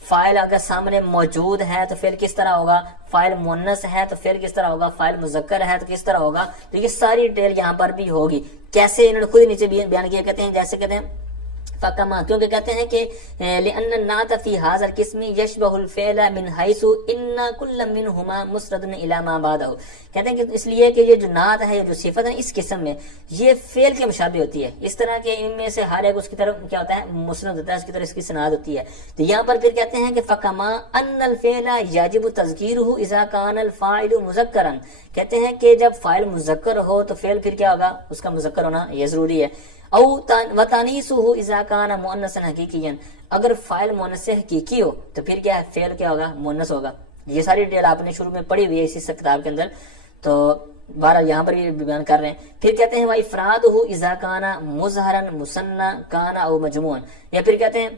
فاعل اگر سامنے موجود ہے تو پھر کس طرح ہوگا، فاعل مؤنث ہے تو پھر کس طرح ہوگا، فاعل مذکر ہے تو کس طرح ہوگا. تو یہ ساری ڈیٹیل یہاں پر بھی ہوگی. کیسے انہوں نے خود نیچے بیان کیا، کہتے ہیں جیسے کہتے ہیں فکما، کیونکہ کہتے ہیں کہ لأن النعت فی هذا القسم يشبه الفعل من حيث ان كل منهما مسرد الى ما بعده. کہتے ہیں کہ اس لیے کہ یہ جو نعت ہے، جو صفت ہے اس قسم میں یہ فعل کے مشابہ ہوتی ہے، اس طرح کہ ان میں سے ہر ایک اس کی طرف کیا ہوتا ہے مسند ہوتا ہے، اس کی طرف اس کی سناد ہوتی ہے. تو یہاں پر پھر کہتے ہیں کہ فکما ان الفعل يجب تذکیرہ اذا كان الفاعل مذکرا، کہتے ہیں کہ جب فاعل مذکر ہو تو فعل پھر کیا ہوگا، اس کا مذکر ہونا یہ ضروری ہے. او وتانیثہ اذا کان مؤنثا حقیقیا، اگر فاعل مؤنث حقیقی ہو تو پھر کیا ہے فعل کیا ہوگا مؤنث ہوگا. یہ ساری ڈیٹیل آپ نے شروع میں پڑھی ہوئی ہے اسی کتاب کے اندر، تو بہرحال یہاں پر بھی بیان کر رہے ہیں. پھر کہتے ہیں وافرادہ اذا کان مظہرا مثنى کان او مجموعا، یا پھر کہتے ہیں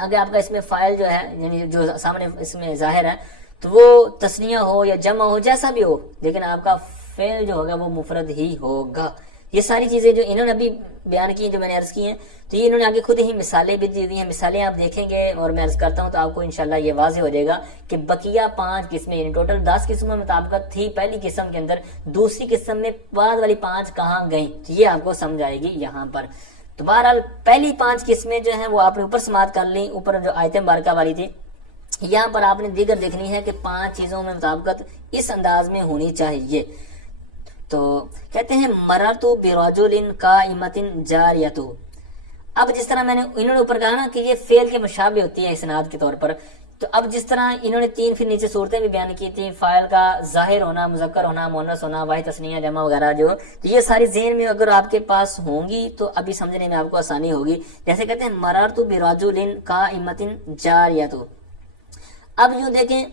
اگر آپ کا اس میں فاعل جو ہے یعنی جو سامنے اس میں ظاہر ہے تو وہ تثنیہ ہو یا جمع ہو جیسا بھی ہو، لیکن آپ کا فعل جو ہوگا وہ مفرد ہی ہوگا. یہ ساری چیزیں جو انہوں نے ابھی بیان کی جو میں نے عرض کی ہیں، تو یہ انہوں نے آگے خود ہی مثالیں بھی دی ہوئی ہیں. مثالیں آپ دیکھیں گے اور میں عرض کرتا ہوں تو آپ کو انشاءاللہ یہ واضح ہو جائے گا کہ بقیہ 5 قسمیں، یعنی ٹوٹل 10 قسموں میں مطابقت تھی پہلی قسم کے اندر، دوسری قسم میں بعد والی 5 کہاں گئیں، تو یہ آپ کو سمجھ آئے گی یہاں پر. تو بہرحال پہلی 5 قسمیں جو ہیں وہ آپ نے اوپر سماعت کر لی، اوپر جو آیت مبارکہ والی تھی. یہاں پر آپ نے دیگر دیکھنی ہے کہ 5 چیزوں میں مطابقت اس انداز میں ہونی چاہیے. تو کہتے ہیں مررت برجل قائمۃ جاریۃ. اب جس طرح میں نے انہوں نے اوپر کہا نا کہ یہ فعل کے مشابہ ہوتی ہے اسناد کے طور پر، تو اب جس طرح انہوں نے 3 پھر نیچے صورتیں بھی بیان کی تھیں، فاعل کا ظاہر ہونا، مذکر ہونا، مؤنث ہونا، واحد تثنیہ جمع وغیرہ جو، تو یہ ساری ذہن میں اگر آپ کے پاس ہوں گی تو ابھی سمجھنے میں آپ کو آسانی ہوگی. جیسے کہتے ہیں مررت برجل قائمۃ جاریۃ. اب یوں دیکھیں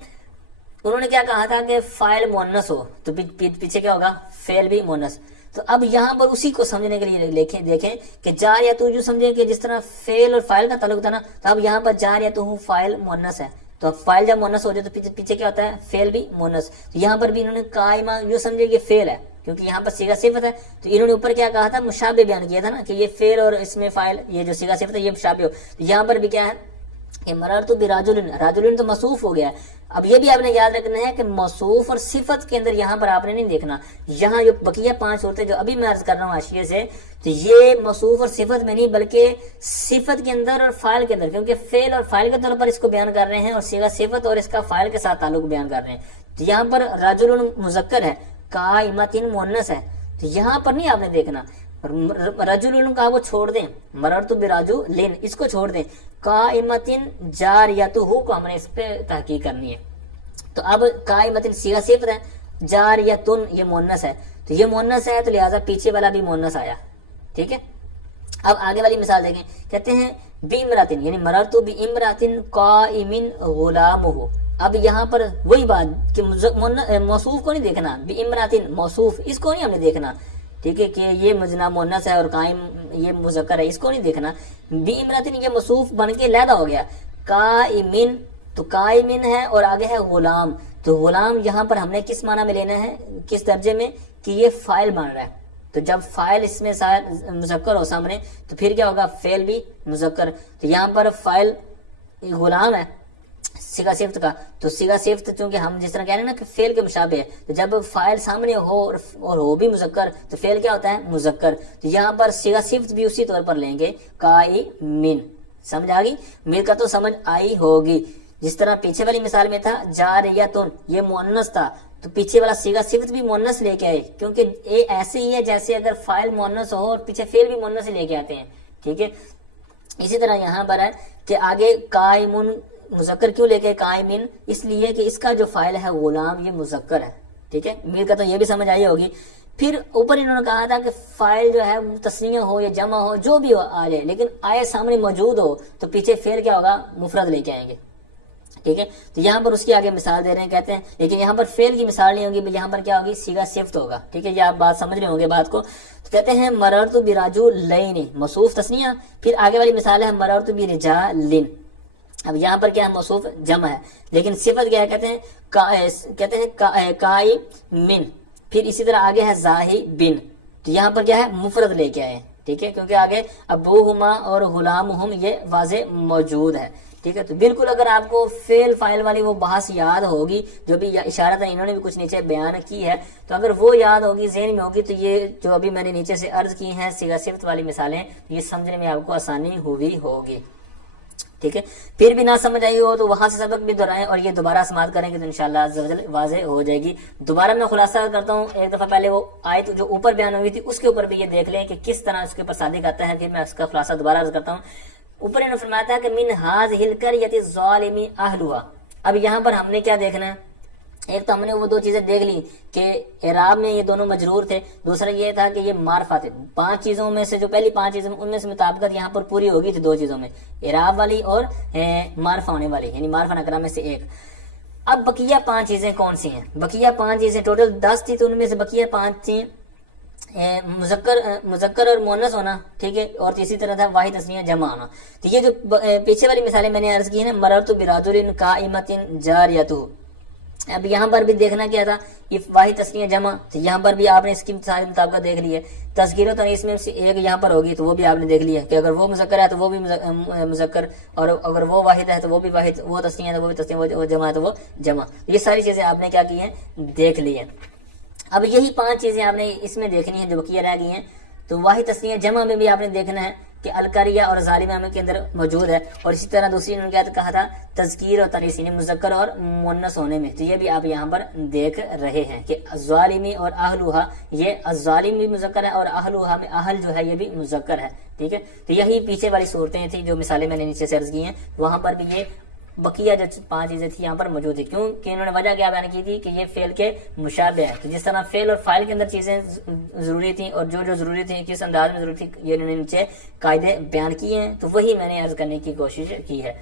انہوں نے کیا کہا تھا کہ فاعل مؤنث ہو تو پیچھے کیا ہوگا فعل بھی مؤنث. تو اب یہاں پر اسی کو سمجھنے کے لیے دیکھیں کہ جاریۃ یوں سمجھیں کہ جس طرح فعل اور فاعل کا تعلق تھا نا، تو اب یہاں پر جاریۃ فاعل مؤنث ہے، تو اب فاعل جب مؤنث ہو جائے تو پیچھے کیا ہوتا ہے فعل بھی مؤنث. تو یہاں پر بھی انہوں نے قائمہ یوں سمجھے کہ فعل ہے کیونکہ یہاں پر صیغہ صفت ہے. تو انہوں نے اوپر کیا کہا تھا مشابہ بیان کیا تھا نا کہ یہ فعل اور اس میں فاعل یہ جو صیغہ صفت ہے یہ مشابہ ہو. تو یہاں پر بھی کیا ہے کہ مررت برجل، رجل تو موصوف ہو گیا ہے. اب یہ بھی آپ نے یاد رکھنا ہے کہ موصوف اور صفت کے اندر یہاں پر آپ نے نہیں دیکھنا، یہاں جو بقیہ 5 صورتیں جو ابھی میں عرض کر رہا ہوں حاشیے سے، تو یہ موصوف اور صفت میں نہیں بلکہ صفت کے اندر اور فاعل کے اندر، کیونکہ فعل اور فاعل کے طور پر اس کو بیان کر رہے ہیں اور صیغہ صفت اور اس کا فاعل کے ساتھ تعلق بیان کر رہے ہیں. تو یہاں پر رجل مذکر ہے، قائمۃ مؤنث ہے، تو یہاں پر نہیں آپ نے دیکھنا. رجل کا وہ چھوڑ دیں، مررت برجل اس کو چھوڑ دیں، قائمۃ جاریۃ کو ہم نے اس پہ تحقیق کرنی ہے. تو اب قائمۃ صیغہ صفت ہے، جاریۃ یہ مؤنث ہے، تو یہ مؤنث ہے تو لہٰذا پیچھے والا بھی مؤنث آیا. ٹھیک ہے، اب آگے والی مثال دیکھیں. کہتے ہیں بامرأۃ، یعنی مررت بامرأۃ قائم غلامہ. اب یہاں پر وہی بات کہ موصوف کو نہیں دیکھنا، بامرأۃ موصوف اس کو نہیں ہم نے دیکھنا. ٹھیک ہے کہ یہ مجنا مؤنث ہے اور قائم یہ مذکر ہے، اس کو نہیں دیکھنا. بامرأۃ یہ موصوف بن کے علیحدہ ہو گیا. قائم تو تو قائمن ہے اور آگے ہے غلام، تو غلام یہاں پر ہم نے کس معنی میں لینا ہے، کس درجے میں، کہ یہ فاعل بن رہا ہے. تو جب فاعل اس میں مذکر ہو سامنے تو پھر کیا ہوگا، فعل بھی مذکر. تو یہاں پر فاعل غلام ہے صیغہ صفت کا، تو صیغہ صفت چونکہ ہم جس طرح کہہ رہے ہیں نا کہ فعل کے مشابہ ہے، تو جب فاعل سامنے ہو اور ہو بھی مذکر تو فعل کیا ہوتا ہے، مذکر. تو یہاں پر صیغہ صفت بھی اسی طور پر لیں گے، قائمن. سمجھ آ گئی، امید کا تو سمجھ آئی ہوگی. جس طرح پیچھے والی مثال میں تھا جاریتن، یہ مؤنث تھا، تو پیچھے والا صیغہ صفت بھی مؤنث لے کے آئے، کیونکہ یہ ایسے ہی ہے جیسے اگر فاعل مؤنث ہو اور پیچھے فعل بھی مؤنث لے کے آتے ہیں. ٹھیک ہے، اسی طرح یہاں پر ہے کہ آگے قائمن مذکر کیوں لے کے قائمن، اس لیے کہ اس کا جو فاعل ہے غلام یہ مذکر ہے. ٹھیک ہے، امید کا تو یہ بھی سمجھ آئی ہوگی. پھر اوپر انہوں نے کہا تھا کہ فاعل جو ہے تثنیہ ہو یا جمع ہو جو بھی ہو آ جائے، لیکن آئے سامنے موجود ہو تو پیچھے فعل کیا ہوگا، مفرد لے کے آئیں گے. ٹھیک ہے، تو یہاں پر اس کی آگے مثال دے رہے ہیں، کہتے ہیں لیکن یہاں پر فعل کی مثال نہیں ہوگی، یہاں پر کیا ہوگی، صیغہ صفت ہوگا. ٹھیک ہے، یہ آپ بات سمجھ رہے ہوں گے بات کو. تو کہتے ہیں مررت برجلین، موصوف تثنیہ، پھر آگے والی مثال ہے مررت برجال. اب یہاں پر کیا ہے، موصوف جمع ہے، لیکن صفت کیا ہے، کہتے ہیں قائمن. پھر اسی طرح آگے ہے ذاہبن، تو یہاں پر کیا ہے، مفرد لے کے آئے. ٹھیک ہے، کیونکہ آگے ابوہما اور غلامہم یہ واضح موجود ہے. ٹھیک ہے، تو بالکل اگر آپ کو فعل فاعل والی وہ بحث یاد ہوگی جو بھی اشارت انہوں نے بھی کچھ نیچے بیان کی ہے، تو اگر وہ یاد ہوگی، ذہن میں ہوگی، تو یہ جو ابھی میں نے نیچے سے عرض کی ہیں صیغہ صفت والی مثالیں، یہ سمجھنے میں آپ کو آسانی ہوئی ہوگی. ٹھیک ہے، پھر بھی نہ سمجھ آئی ہو تو وہاں سے سبق بھی دہرائیں اور یہ دوبارہ سماعت کریں گے تو انشاءاللہ عز و جل واضح ہو جائے گی. دوبارہ میں خلاصہ کرتا ہوں، ایک دفعہ پہلے وہ آیت جو اوپر بیان ہوئی تھی اس کے اوپر بھی یہ دیکھ لیں کہ کس طرح اس کے اوپر صادق آتا ہے. پھر میں اس کا خلاصہ دوبارہ عرض کرتا ہوں. اوپر انہوں نے فرمایا تھا کہ من ھذہ القریۃ الظالم اہلھا. اب یہاں پر ہم نے کیا دیکھنا ہے، ایک تو ہم نے وہ دو چیزیں دیکھ لی کہ اعراب میں یہ دونوں مجرور تھے، دوسرا یہ تھا کہ یہ معرفہ تھے. 5 چیزوں میں سے جو پہلی 5 چیزیں ان میں سے مطابقت یہاں پر پوری ہوگی تھی 2 چیزوں میں، اعراب والی اور معرفہ ہونے والی، یعنی معرفہ نکرہ میں سے ایک. اب بقیہ 5 چیزیں کون سی ہیں، بقیہ 5 چیزیں ٹوٹل 10 تھی، تو ان میں سے بقیہ 5 تھیں مذکر اور مؤنث ہونا. ٹھیک ہے، اور تیسری طرح تھا واحد تثنیہ جمع ہونا. تو یہ جو پیچھے والی مثالیں میں نے عرض کی ہیں نا، مررت برجل قائمۃ جاریۃ، اب یہاں پر بھی دیکھنا کیا تھا، واحد تثنیہ جمع، تو یہاں پر بھی آپ نے اس کی مثال مطابقت دیکھ لی ہے. تذکیر و تانیث میں سے ایک یہاں پر ہوگی تو وہ بھی آپ نے دیکھ لیا کہ اگر وہ مذکر ہے تو وہ بھی مذکر، اور اگر وہ واحد ہے تو وہ بھی واحد، وہ تثنیہ ہے تو وہ بھی تثنیہ، وہ جمع ہے تو وہ جمع. یہ ساری چیزیں آپ نے کیا کی ہیں، دیکھ لی ہیں. اب یہی 5 چیزیں آپ نے اس میں دیکھنی ہیں جو بقیہ رہ گئی ہیں. تو واحد تثنیہ جمع میں بھی آپ نے دیکھنا ہے کہ القریہ اور ظالمہ میں کے اندر موجود ہے، اور اسی طرح دوسری انہوں نے کیا کہا تھا، تذکیر اور تانیث یعنی مذکر اور مؤنث ہونے میں. تو یہ بھی آپ یہاں پر دیکھ رہے ہیں کہ الظالمی اور اہلھا، یہ الظالم بھی مذکر ہے اور اہلھا میں اہل جو ہے یہ بھی مذکر ہے. ٹھیک ہے، تو یہی پیچھے والی صورتیں تھیں جو مثالیں میں نے نیچے سے عرض کی ہیں، وہاں پر بھی یہ بقیہ جو 5 چیزیں تھیں یہاں پر موجود تھی. کیوں کہ انہوں نے وجہ کیا بیان کی تھی کہ یہ فعل کے مشابہ ہے. تو جس طرح فعل اور فاعل کے اندر چیزیں ضروری تھیں اور جو ضروری تھیں کس انداز میں ضروری تھی، یہ انہوں نے نیچے قاعدے بیان کیے ہیں، تو وہی میں نے عرض کرنے کی کوشش کی ہے.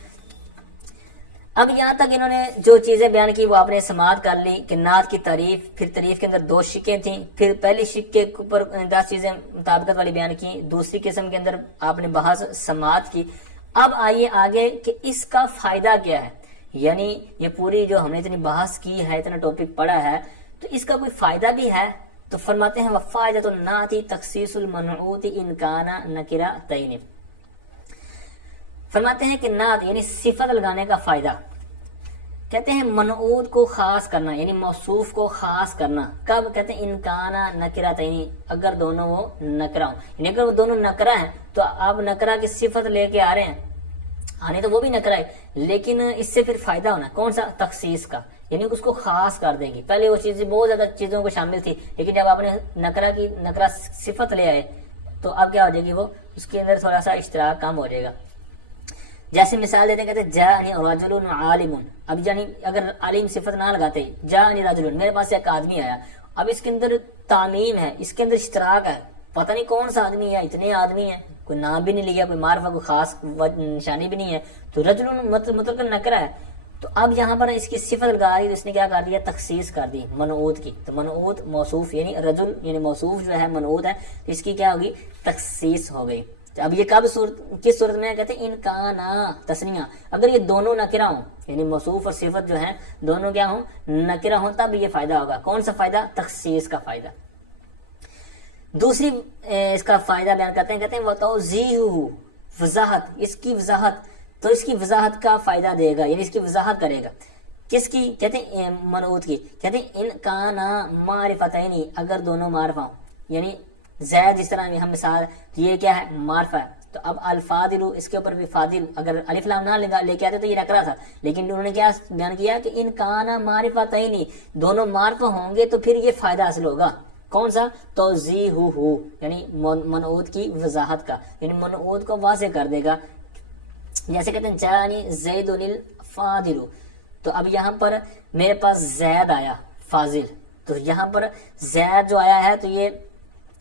اب یہاں تک انہوں نے جو چیزیں بیان کی وہ آپ نے سماعت کر لی کہ نعت کی تعریف، پھر تعریف کے اندر 2 شقیں تھیں، پھر پہلی شق کے اوپر 10 چیزیں مطابقت والی بیان کی، دوسری قسم کے اندر آپ نے بحث سماعت کی. اب آئیے آگے کہ اس کا فائدہ کیا ہے، یعنی یہ پوری جو ہم نے اتنی بحث کی ہے، اتنا ٹاپک پڑھا ہے، تو اس کا کوئی فائدہ بھی ہے. تو فرماتے ہیں وفائدۃ النعت تخصیص المنعوت ان کان نکرتین. فرماتے ہیں کہ نعت یعنی صفت لگانے کا فائدہ، کہتے ہیں منعوت کو خاص کرنا یعنی موصوف کو خاص کرنا. کب؟ کہتے ہیں ان کان نکرتین، اگر دونوں وہ نکرہ ہوں، یعنی اگر وہ دونوں نکرہ ہیں تو آپ نکرہ کی صفت لے کے آ رہے ہیں، آنے تو وہ بھی نکرہ ہے، لیکن اس سے پھر فائدہ ہونا کون سا؟ تخصیص کا، یعنی اس کو خاص کر دیں گی. پہلے وہ چیزیں بہت زیادہ چیزوں کو شامل تھی، لیکن جب آپ نے نکرہ صفت لے آئے تو اب کیا ہو جائے گی، وہ اس کے اندر تھوڑا سا اشتراک کم ہو جائے گا. جیسے مثال دیتے ہیں، کہتے ہیں جاءنی رجل عالم. اب یعنی اگر عالم صفت نہ لگاتے، جاءنی رجل، میرے پاس ایک آدمی آیا، اب اس کے اندر تعمیم ہے، اس کے اندر اشتراک ہے، پتہ نہیں کون سا آدمی ہے، اتنے آدمی ہیں، کوئی نام بھی نہیں لیا، کوئی معرفہ، کوئی خاص نشانی بھی نہیں ہے، تو رجل مطلق نکرہ ہے. تو اب یہاں پر اس کی صفت لگا دی تو اس نے کیا کر دیا، تخصیص کر دی منعوت کی. تو منعوت موصوف یعنی رجل یعنی موصوف جو ہے منعوت ہے، تو اس کی کیا ہوگی، تخصیص ہو گئی. اب یہ کس صورت میں کہتے ہیں ان کانا تسنیہ، اگر یہ دونوں نکرہ ہوں، یعنی موصوف اور صفت جو ہیں دونوں کیا ہوں، نکرہ ہوں، تب یہ فائدہ ہوگا۔ کون سا فائدہ؟ تخصیص کا فائدہ۔ دوسری اس کا فائدہ بیان کرتے ہیں، کہتے ہیں وتوضیحہ، وضاحت، اس کی وضاحت، تو اس کی وضاحت کا فائدہ دے گا، یعنی اس کی وضاحت کرے گا۔ کس کی؟ کہتے ہیں منعوت کی، کہتے ہیں ان کانا معرفتین، اگر دونوں معرفہ ہوں، یعنی زید جس طرح ہم مثال، یہ کیا ہے؟ معرفہ ہے، تو اب الفاضل، اس کے اوپر بھی فاضل، اگر الف لام نہ لے کے آتے تو یہ نکرہ تھا، لیکن انہوں نے کیا بیان کیا کہ ان کانا معرفتین، دونوں معرفہ ہوں گے تو پھر یہ فائدہ حاصل ہوگا۔ کون سا؟ توضیحہ، یعنی منعوت کی وضاحت کا، یعنی منعوت کو واضح کر دے گا۔ جیسے کہتے ہیں جانی زید الفاضل، تو اب یہاں پر میرے پاس زید آیا فاضل، تو یہاں پر زید جو آیا ہے تو یہ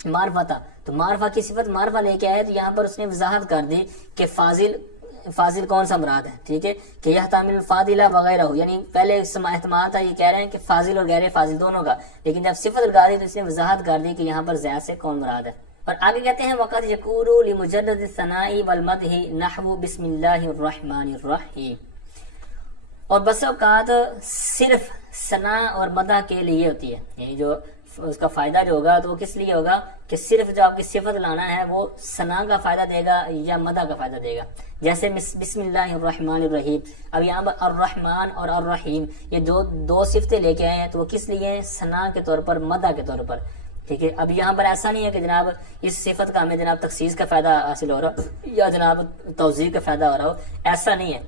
معرفہ تھا، تو معرفہ کی صفت معرفہ لے کے آئے، تو یہاں پر اس نے وضاحت کر دی کہ فاضل کون سا مراد ہے، ٹھیک ہے، کہ یہ تعمیل فاضلہ وغیرہ ہو، یعنی پہلے احتمال تھا یہ کہہ رہے ہیں کہ فاضل اور غیر فاضل دونوں کا، لیکن جب صفت لگا دی تو اس نے وضاحت کر دی کہ یہاں پر زید سے کون مراد ہے۔ اور آگے کہتے ہیں وقت یقول لمجرد الثناء والمدح نحو بسم اللہ الرحمن الرحیم، اور بس اوقات صرف ثنا اور مدح کے لیے ہوتی ہے، یعنی جو اس کا فائدہ جو ہوگا تو وہ کس لیے ہوگا کہ صرف جو آپ کی صفت لانا ہے وہ ثنا کا فائدہ دے گا یا مدح کا فائدہ دے گا۔ جیسے بسم اللہ الرحمن الرحیم، اب یہاں پر الرحمن اور الرحیم یہ دو صفتیں لے کے آئے ہیں، تو وہ کس لیے ہیں؟ ثنا کے طور پر، مدح کے طور پر، ٹھیک ہے۔ اب یہاں پر ایسا نہیں ہے کہ جناب اس صفت کا ہمیں جناب تخصیص کا فائدہ حاصل ہو رہا ہو یا جناب توضیح کا فائدہ ہو رہا ہو، ایسا نہیں ہے۔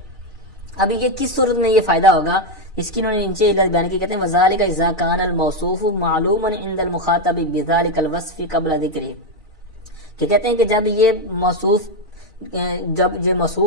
اب یہ کس صورت میں یہ فائدہ ہوگا، اس کی انہوں نے نیچے علت بیان کی، کہتے ہیں وذالک اذا کان الموصوف معلوما عند المخاطب بذلك الوصف قبل ذکره، کہ کہتے ہیں کہ جب یہ موصوف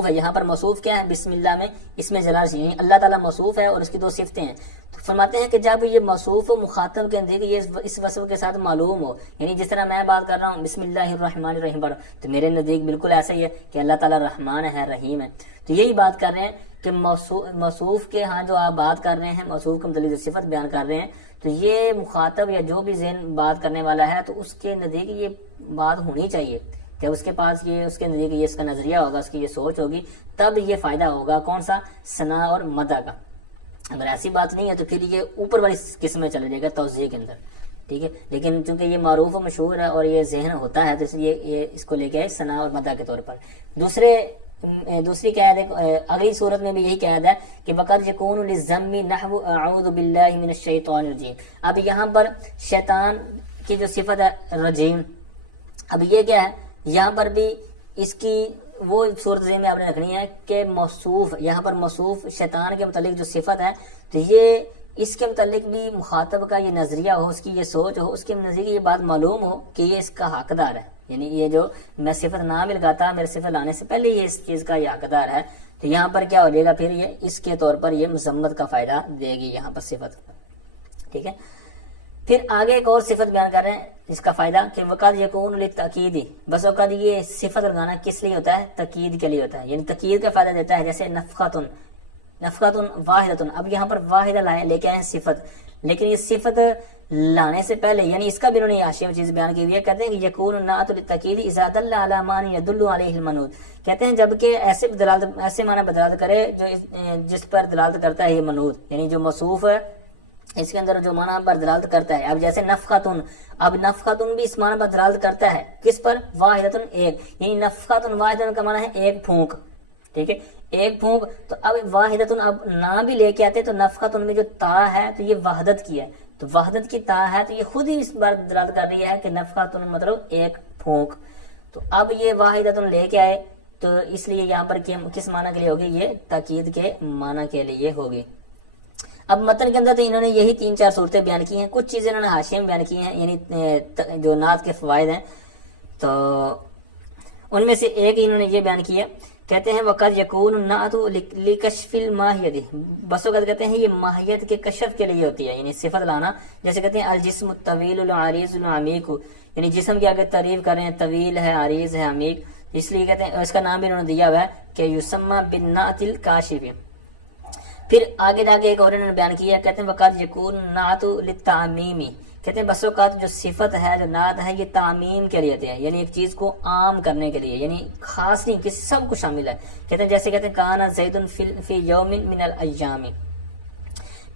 ہے، یہاں پر موصوف کیا ہے؟ بسم اللہ میں اس میں جلال سے، یعنی اللہ تعالیٰ موصوف ہے اور اس کی دو صفتیں ہیں، تو فرماتے ہیں کہ جب یہ موصوف مخاطب کے اندر یہ اس وصف کے ساتھ معلوم ہو، یعنی جس طرح میں بات کر رہا ہوں بسم اللہ الرحمن الرحیم پڑھو، تو میرے نزدیک بالکل ایسا ہی ہے کہ اللہ تعالیٰ رحمان ہے، رحیم ہے، تو یہی بات کر رہے ہیں کہ موصوف کے ہاں جو آپ بات کر رہے ہیں، موصوف کے متعلق جو صفت بیان کر رہے ہیں، تو یہ مخاطب یا جو بھی ذہن بات کرنے والا ہے تو اس کے نزدیک یہ بات ہونی چاہیے کہ اس کے پاس یہ، اس کے نزدیک یہ اس کا نظریہ ہوگا، اس کی یہ سوچ ہوگی، تب یہ فائدہ ہوگا کون سا؟ ثنا اور مدح کا۔ اگر ایسی بات نہیں ہے تو پھر یہ اوپر والی قسم میں چلا جائے گا توضیح کے اندر، ٹھیک ہے، لیکن چونکہ یہ معروف و مشہور ہے اور یہ ذہن ہوتا ہے تو اس لیے یہ اس کو لے کے ثنا اور مدح کے طور پر۔ دوسری قید ہے، اگلی صورت میں بھی یہی قید ہے کہ وقد یکون للذم نحو اعوذ باللہ من الشیطان الرجیم، اب یہاں پر شیطان کی جو صفت ہے رجیم، اب یہ کیا ہے؟ یہاں پر بھی اس کی وہ صورت ذہن میں آپ نے رکھنی ہے کہ موصوف، یہاں پر موصوف شیطان کے متعلق جو صفت ہے تو یہ اس کے متعلق بھی مخاطب کا یہ نظریہ ہو، اس کی یہ سوچ ہو، اس کے نظریے یہ بات معلوم ہو کہ یہ اس کا حقدار ہے، یعنی یہ جو میں صفت نہ مل گاتا میرے صفت لانے سے پہلے یہ اس چیز کا یہ حقدار ہے، تو یہاں پر کیا ہو جائے گا؟ پھر یہ اس کے طور پر یہ مذمت کا فائدہ دے گی یہاں پر صفت، ٹھیک ہے۔ پھر آگے ایک اور صفت بیان کر رہے ہیں اس کا فائدہ کہ وقد یکون للتأکید، بس اوقات یہ صفت لگانا کس لیے ہوتا ہے؟ تقید کے لیے ہوتا ہے، یعنی تقید کا فائدہ دیتا ہے، جیسے نفقۃ واحدۃ، اب یہاں پر واحدہ لے کے آئے صفت، لیکن یہ صفت لانے سے پہلے یعنی اس کا بھی انہوں نے حاشیے میں چیز بیان کی ہوئی ہے، کہتے ہیں کہ یکون النعت للتأکید اذا دل علی معنی يدل علیہ المنعوت، کہتے ہیں جبکہ ایسے معنی بدلالت کرے جس پر دلالت کرتا ہے یہ منعوت، یعنی جو موصوف ہے اس کے اندر جو معنی پر دلالت کرتا ہے۔ اب جیسے نفقۃ، اب نفقۃ بھی اس معنی پر دلالت کرتا ہے، کس پر؟ واحدۃ، ایک، یعنی نفقۃ واحدۃ کا معنی ہے ایک پھونک، ٹھیک ہے، ایک پھونک، تو اب واحدۃ اب نہ بھی لے کے آتے تو نفقۃ میں جو تا ہے تو یہ وحدت کی ہے، تو وحدت کی تا ہے تو یہ خود ہی اس بار دلالت کر رہی ہے کہ نفقۃ مطلب ایک پھونک، تو اب یہ واحدۃ لے کے آئے تو اس لیے یہاں پر کس معنی کے لیے ہوگی؟ یہ تاکید کے معنی کے لیے ہوگی۔ اب متن کے اندر تو انہوں نے یہی 3-4 صورتیں بیان کی ہیں، کچھ چیزیں انہوں نے حاشیے میں بیان کی ہیں، یعنی جو نعت کے فوائد ہیں، تو ان میں سے ایک انہوں نے یہ بیان کیا، کہتے ہیں وقد یکون النعت لکشف الماہیت، بس وقت کہتے ہیں یہ ماہیت کے کشف کے لیے ہوتی ہے، یعنی صفت لانا، جیسے کہتے ہیں الجسم الطویل العریض العمیق، یعنی جسم کی آگے تعریف کر رہے ہیں، طویل ہے، عریض ہے، عمیق، اس لیے کہتے ہیں اس کا نام بھی انہوں نے دیا ہوا ہے کہ یسمى بالنعت الکاشف۔ پھر آگے جا کے ایک اور انہوں نے بیان کیا، کہتے ہیں وقد یکون النعت للتعمیم، کہتے ہیں بس اوقات جو صفت ہے جو نعت ہے یہ تعمیم کے لیے ہوتے ہیں، یعنی ایک چیز کو عام کرنے کے لیے، یعنی خاص نہیں، کسی سب کو شامل ہے. کہتے ہیں جیسے کہتے ہیں کانا زید فی یوم من الایام.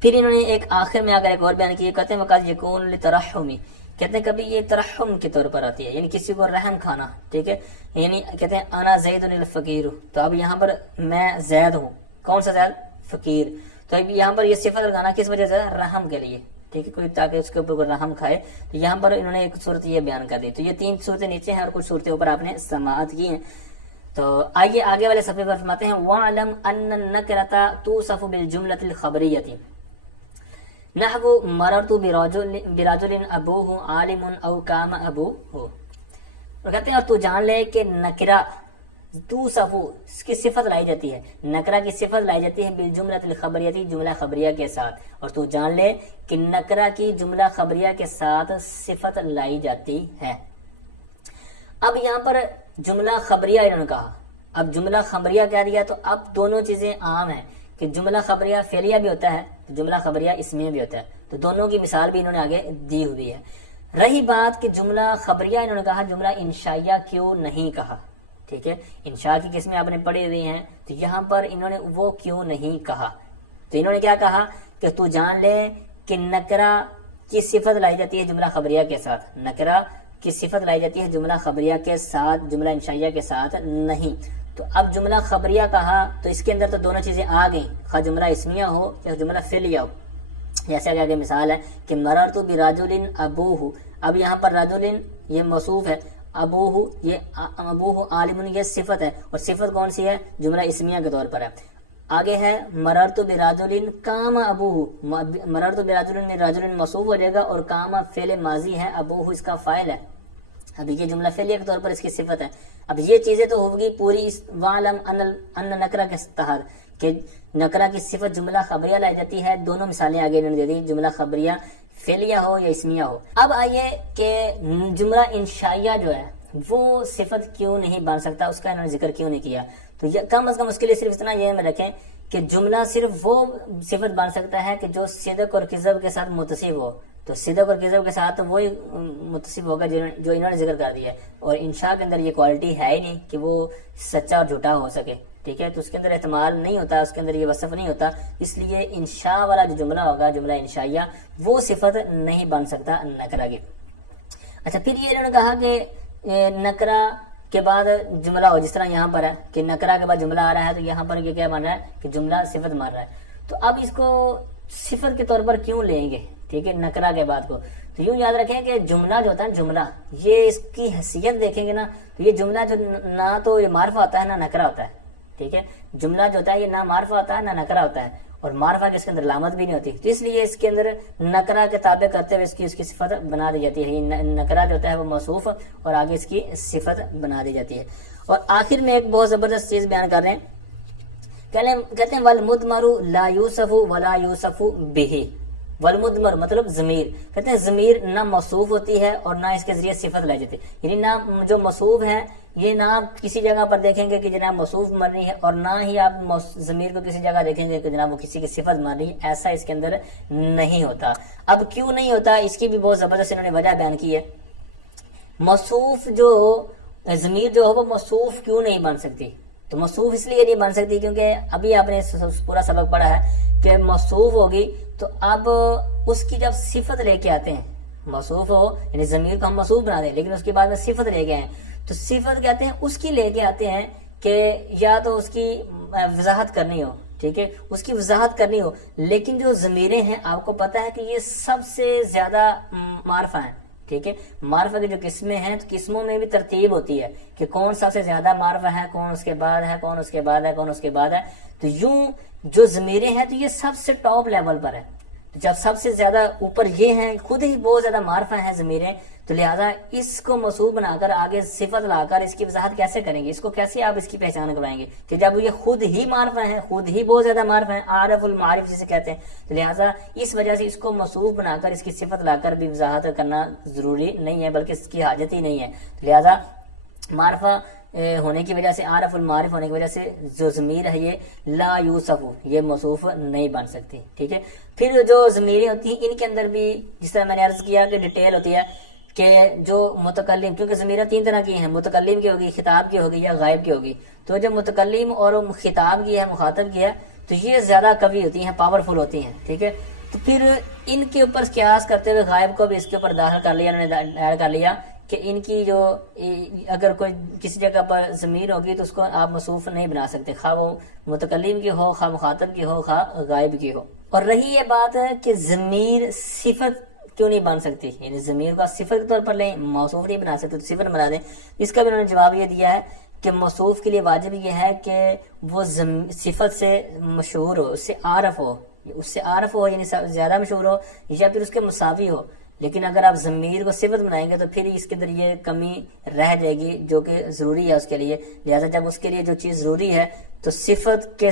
پھر انہوں نے ایک آخر میں اگر ایک اور بیان کیا، کہتے ہیں وقت یکون لترحمی، کہتے ہیں کبھی یہ ترحم کے طور پر آتی ہے، یعنی کسی کو رحم کھانا. ٹھیک ہے، یعنی کہتے ہیں انا زید الفقیر، تو اب یہاں پر میں زید ہوں، کون سا زید؟ فقیر. تو اب یہاں پر یہ صفت لگانا کس وجہ سے؟ رحم کے لیے. ٹھیک ہے، کوئی تاکہ اس کے اوپر کوئی رحم کھائے. تو یہاں پر انہوں نے ایک صورت یہ بیان کر دی. تو یہ 3 صورتیں نیچے ہیں اور کچھ صورتیں اوپر آپ نے سماعت کی ہیں. تو آئیے آگے والے صفحے پر فرماتے ہیں وَعْلَمْ أَنَّ النَّكِرَةَ تُوصَفُ بِالْجُمْلَةِ الْخَبَرِيَّةِ نحو مررت برجل ابوہ عالم او کام ابوہ. اور کہتے ہیں اور تو جان لے کہ نکرہ تو صفو اس کی صفت لائی جاتی ہے، نکرہ کی صفت لائی جاتی ہے بالجملۃ الخبریتی جملہ خبریہ کے ساتھ. اور تو جان لے کہ نکرہ کی جملہ خبریہ کے ساتھ صفت لائی جاتی ہے. اب یہاں پر جملہ خبریہ انہوں نے کہا، اب جملہ خبریہ کہہ دیا تو اب دونوں چیزیں عام ہیں کہ جملہ خبریہ فعلیہ بھی ہوتا ہے، جملہ خبریہ اسمیہ بھی ہوتا ہے. تو دونوں کی مثال بھی انہوں نے آگے دی ہوئی ہے. رہی بات کہ جملہ خبریہ انہوں نے کہا، جملہ انشائیہ کیوں نہیں کہا. ٹھیک ہے، انشاء کی قسمیں آپ نے پڑھی ہوئی ہیں، تو یہاں پر انہوں نے وہ کیوں نہیں کہا. تو انہوں نے کیا کہا کہ تو جان لے کہ نکرہ کی صفت لائی جاتی ہے جملہ خبریہ کے ساتھ، نکرہ کی صفت لائی جاتی ہے جملہ خبریہ کے ساتھ، جملہ انشائیہ کے ساتھ نہیں. تو اب جملہ خبریہ کہا تو اس کے اندر تو دونوں چیزیں آ گئیں، خواہ جملہ اسمیہ ہو یا جملہ فعلیہ ہو. جیسے آگے مثال ہے کہ مررت برجل ابوہ. اب یہاں پر رجل یہ موصوف ہے، ابوہ یہ ابوہ عالم یہ صفت ہے، اور صفت کون سی ہے؟ جملہ اسمیہ کے طور پر ہے. آگے ہے مررت برجل کام ابوہ. مررت برجل میں رجل موصوف ہو جائے گا اور کام فعل ماضی ہے، ابوہ اس کا فاعل ہے. اب یہ جملہ فعلیہ کے طور پر اس کی صفت ہے. اب یہ چیزیں تو ہوگی پوری اس وعلم ان نکرہ کے تحت کہ نکرہ کی صفت جملہ خبریہ لائی جاتی ہے. دونوں مثالیں آگے انہوں نے دے دی، جملہ خبریہ فعلیہ ہو یا اسمیہ ہو. اب آئیے کہ جملہ انشائیہ جو ہے وہ صفت کیوں نہیں بن سکتا، اس کا انہوں نے ذکر کیوں نہیں کیا. تو کم از کم اس کے لیے صرف اتنا یہ میں رکھیں کہ جملہ صرف وہ صفت بن سکتا ہے کہ جو صدق اور کذب کے ساتھ متصف ہو. تو صدق اور کذب کے ساتھ وہی متصف ہوگا جو انہوں نے ذکر کر دیا ہے. اور انشاء کے اندر یہ کوالٹی ہے ہی نہیں کہ وہ سچا اور جھوٹا ہو سکے. ٹھیک ہے، تو اس کے اندر احتمال نہیں ہوتا، اس کے اندر یہ وصف نہیں ہوتا. اس لیے انشاء والا جو جملہ ہوگا، جملہ انشائیہ، وہ صفت نہیں بن سکتا نکرہ کی. اچھا، پھر یہ انہوں نے کہا کہ نکرہ کے بعد جملہ ہو، جس طرح یہاں پر ہے کہ نکرہ کے بعد جملہ آ رہا ہے، تو یہاں پر یہ کیا بن رہا ہے کہ جملہ صفت بن رہا ہے. تو اب اس کو صفت کے طور پر کیوں لیں گے؟ ٹھیک ہے، نکرہ کے بعد کو. تو یوں یاد رکھیں کہ جملہ جو ہوتا ہے جملہ، یہ اس کی حیثیت دیکھیں گے نا، تو یہ جملہ جو نہ تو یہ معرفہ ہوتا ہے نہ نکرہ ہوتا ہے. ٹھیک ہے، جملہ جو ہوتا ہے یہ نہ معرفہ ہوتا ہے نہ نکرہ ہوتا ہے، اور معرفہ کے اس کے اندر علامت بھی نہیں ہوتی. تو اس لیے اس کے اندر نکرہ کے تابع کرتے ہوئے اس کی صفت بنا دی جاتی ہے. نکرہ جو ہوتا ہے وہ موصوف اور آگے اس کی صفت بنا دی جاتی ہے. اور آخر میں ایک بہت زبردست چیز بیان کر رہے ہیں، کہتے ہیں والمدمر لا یوصف ولا یوصف بہ. والمدمر مطلب ضمیر، کہتے ہیں ضمیر نہ موصوف ہوتی ہے اور نہ اس کے ذریعے صفت لائی جاتی ہے. یعنی نہ جو موصوف ہے یہ نہ آپ کسی جگہ پر دیکھیں گے کہ جناب موصوف مر رہی ہے، اور نہ ہی آپ ضمیر کو کسی جگہ دیکھیں گے کہ جناب وہ کسی کی صفت مر رہی ہے. ایسا اس کے اندر نہیں ہوتا. اب کیوں نہیں ہوتا، اس کی بھی بہت زبردست انہوں نے وجہ بیان کی ہے. موصوف جو ضمیر جو ہو وہ موصوف کیوں نہیں بن سکتی؟ تو موصوف اس لیے نہیں بن سکتی کیونکہ ابھی آپ نے پورا سبق پڑھا ہے کہ موصوف ہوگی تو اب اس کی جب صفت لے کے آتے ہیں، موصوف ہو یعنی ضمیر کو ہم موصوف بنا دیں، لیکن اس کے بعد میں صفت لے کے آئے، تو صفت کہتے ہیں اس کی لے کے آتے ہیں کہ یا تو اس کی وضاحت کرنی ہو. ٹھیک ہے، اس کی وضاحت کرنی ہو. لیکن جو ضمیریں ہیں آپ کو پتا ہے کہ یہ سب سے زیادہ معرفہ ہیں. ٹھیک ہے، معرفہ کی جو قسمیں ہیں تو قسموں میں بھی ترتیب ہوتی ہے کہ کون سب سے زیادہ معرفہ ہے، کون اس کے بعد ہے، کون اس کے بعد ہے، کون اس کے بعد ہے. تو یوں جو ضمیریں ہیں تو یہ سب سے ٹاپ لیول پر ہے. تو جب سب سے زیادہ اوپر یہ ہیں، خود ہی بہت زیادہ معرفہ ہیں ضمیریں، تو لہٰذا اس کو موصوف بنا کر آگے صفت لا کر اس کی وضاحت کیسے کریں گے؟ اس کو کیسے آپ اس کی پہچان کروائیں گے کہ جب یہ خود ہی معرفہ ہیں، خود ہی بہت زیادہ معرفہ ہیں، عارف المعارف جسے کہتے ہیں. تو لہٰذا اس وجہ سے اس کو موصوف بنا کر اس کی صفت لا کر بھی وضاحت کرنا ضروری نہیں ہے، بلکہ اس کی حاجت ہی نہیں ہے. لہٰذا معرفہ ہونے کی وجہ سے، عارف المعارف ہونے کی وجہ سے جو ضمیر ہے یہ لا یوصف، یہ موصوف نہیں بن سکتی، ٹھیک ہے۔ پھر جو ضمیریں ہوتی ہیں ان کے اندر بھی جس طرح میں نے عرض کیا کہ ڈیٹیل ہوتی ہے کہ جو متکلم، کیونکہ ضمیریں 3 طرح کی ہیں، متکلم کی ہوگی، خطاب کی ہوگی یا غائب کی ہوگی، تو جو متکلم اور خطاب کی ہے، مخاطب کی ہے، تو یہ زیادہ قوی ہوتی ہیں، پاورفل ہوتی ہیں، ٹھیک ہے۔ تو پھر ان کے اوپر قیاس کرتے ہوئے غائب کو بھی اس کے اوپر داخل کر لیا، انہوں نے ایڈ کر لیا کہ ان کی جو اگر کوئی کسی جگہ پر ضمیر ہوگی تو اس کو آپ موصوف نہیں بنا سکتے، خواہ وہ متکلم کی ہو، خواہ مخاطب کی ہو، خواہ غائب کی ہو۔ اور رہی یہ بات ہے کہ ضمیر صفت کیوں نہیں بن سکتی، یعنی ضمیر کا صفت کے طور پر لیں، موصوف نہیں بنا سکتے تو صفت بنا دیں۔ اس کا بھی انہوں نے جواب یہ دیا ہے کہ موصوف کے لیے واجب یہ ہے کہ وہ صفت سے مشہور ہو، اس سے عارف ہو یعنی زیادہ مشہور ہو، یا پھر اس کے مساوی ہو۔ لیکن اگر آپ ضمیر کو صفت بنائیں گے تو پھر اس کے اندر یہ کمی رہ جائے گی جو کہ ضروری ہے اس کے لیے، لہٰذا جب اس کے لیے جو چیز ضروری ہے تو صفت کے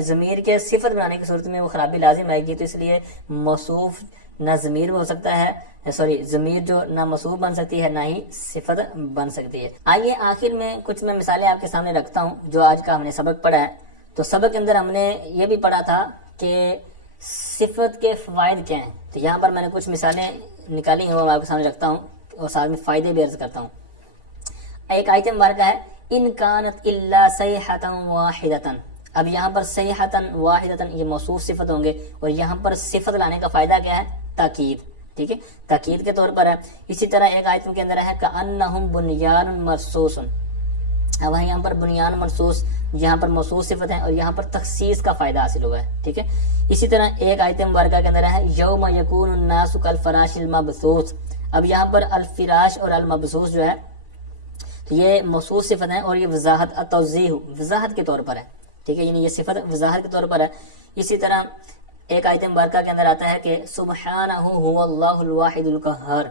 ضمیر کے صفت بنانے کی صورت میں وہ خرابی لازم آئے گی، تو اس لیے موصوف نہ ضمیر ہو سکتا ہے، ضمیر جو نہ موصوف بن سکتی ہے نہ ہی صفت بن سکتی ہے۔ آئیے آخر میں کچھ میں مثالیں آپ کے سامنے رکھتا ہوں جو آج کا ہم نے سبق پڑھا ہے۔ تو سبق کے اندر ہم نے یہ بھی پڑھا تھا کہ صفت کے فوائد کیا ہیں، تو یہاں پر میں نے کچھ مثالیں نکالی ہیں وہ آپ کے سامنے رکھتا ہوں اور ساتھ میں فائدے بھی عرض کرتا ہوں۔ ایک آیت مبارکہ ہے ان کانت الا صیحۃ واحدۃ، اب یہاں پر صیحۃ واحدۃ یہ موصوف صفت ہوں گے، اور یہاں پر صفت لانے کا فائدہ کیا ہے؟ تاکید، ٹھیک ہے، تاکید کے طور پر ہے۔ اسی طرح ایک آیت کے اندر ہے کأنہم بنیان مرصوص، اب یہاں پر بنیان مرصوص یہاں پر موصوف صفت ہے اور یہاں پر تخصیص کا فائدہ حاصل ہوا ہے، ٹھیک ہے۔ اسی طرح ایک آیت مبارکہ کے اندر ہے یوم یکون الناس کالفراش المبثوث، اب یہاں پر الفراش اور المبثوث جو ہے تو یہ موصوف صفت ہے اور یہ وضاحت التوضیح وضاحت کے طور پر ہے، ٹھیک ہے، یعنی یہ صفت وضاحت کے طور پر ہے۔ اسی طرح ایک آیت مبارکہ کے اندر آتا ہے کہ سبحانہ هو اللہ الواحد القہار،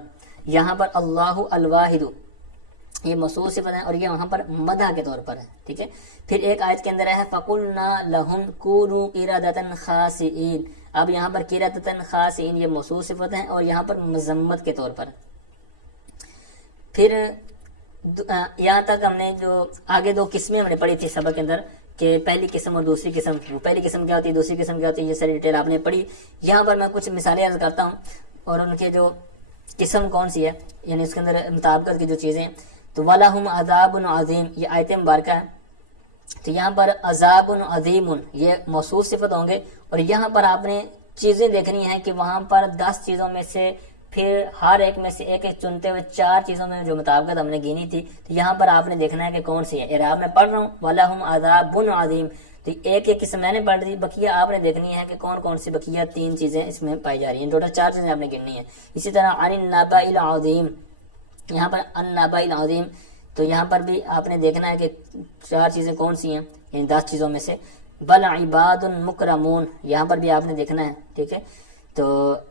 یہاں پر اللہ الواحد یہ موصوف صفت ہے اور یہ وہاں پر مدح کے طور پر ہے، ٹھیک ہے۔ پھر ایک آیت کے اندر ہے فَقُلْنَا لَهُمْ كُونُوا قِرَدَةً خَاسِئِينَ، اب یہاں پر قِرَدَةً خَاسِئِينَ یہ موصوف صفت ہے اور یہاں پر مذمت کے طور پر۔ پھر یہاں تک ہم نے جو آگے 2 قسمیں ہم نے پڑھی تھی سبق کے اندر کہ پہلی قسم اور دوسری قسم، پہلی قسم کیا ہوتی ہے، دوسری قسم کیا ہوتی ہے، یہ ساری ڈیٹیل آپ نے پڑھی۔ یہاں پر میں کچھ مثالیں عرض کرتا ہوں اور ان کے جو قسم کون سی ہے، یعنی اس کے اندر مطابقت کی جو چیزیں، تو وَلَهُمْ عَذَابٌ عَظِيمٌ یہ آیت مبارکہ ہے، تو یہاں پر عذاب عظیم یہ موصوف صفت ہوں گے، اور یہاں پر آپ نے چیزیں دیکھنی ہیں کہ وہاں پر 10 چیزوں میں سے پھر ہر ایک میں سے ایک ایک چنتے ہوئے 4 چیزوں میں جو مطابقت ہم نے گینی تھی، تو یہاں پر آپ نے دیکھنا ہے کہ کون سی ہے۔ اعراب میں پڑھ رہا ہوں وَلَهُمْ عَذَابٌ عَظِيمٌ، تو ایک ایک قسم میں نے پڑھ دی، بقیہ آپ نے دیکھنی ہے کہ کون کون سی بقیہ 3 چیزیں اس میں پائی جا رہی ہیں، ٹوٹل 4 چیزیں آپ نے گننی ہیں۔ اسی طرح عن النبأ العظیم، یہاں پر النبأ العظیم، تو یہاں پر بھی آپ نے دیکھنا ہے کہ 4 چیزیں کون سی ہیں، یعنی 10 چیزوں میں سے۔ بل عباد مکرمون یہاں پر بھی آپ نے دیکھنا ہے، ٹھیک ہے، تو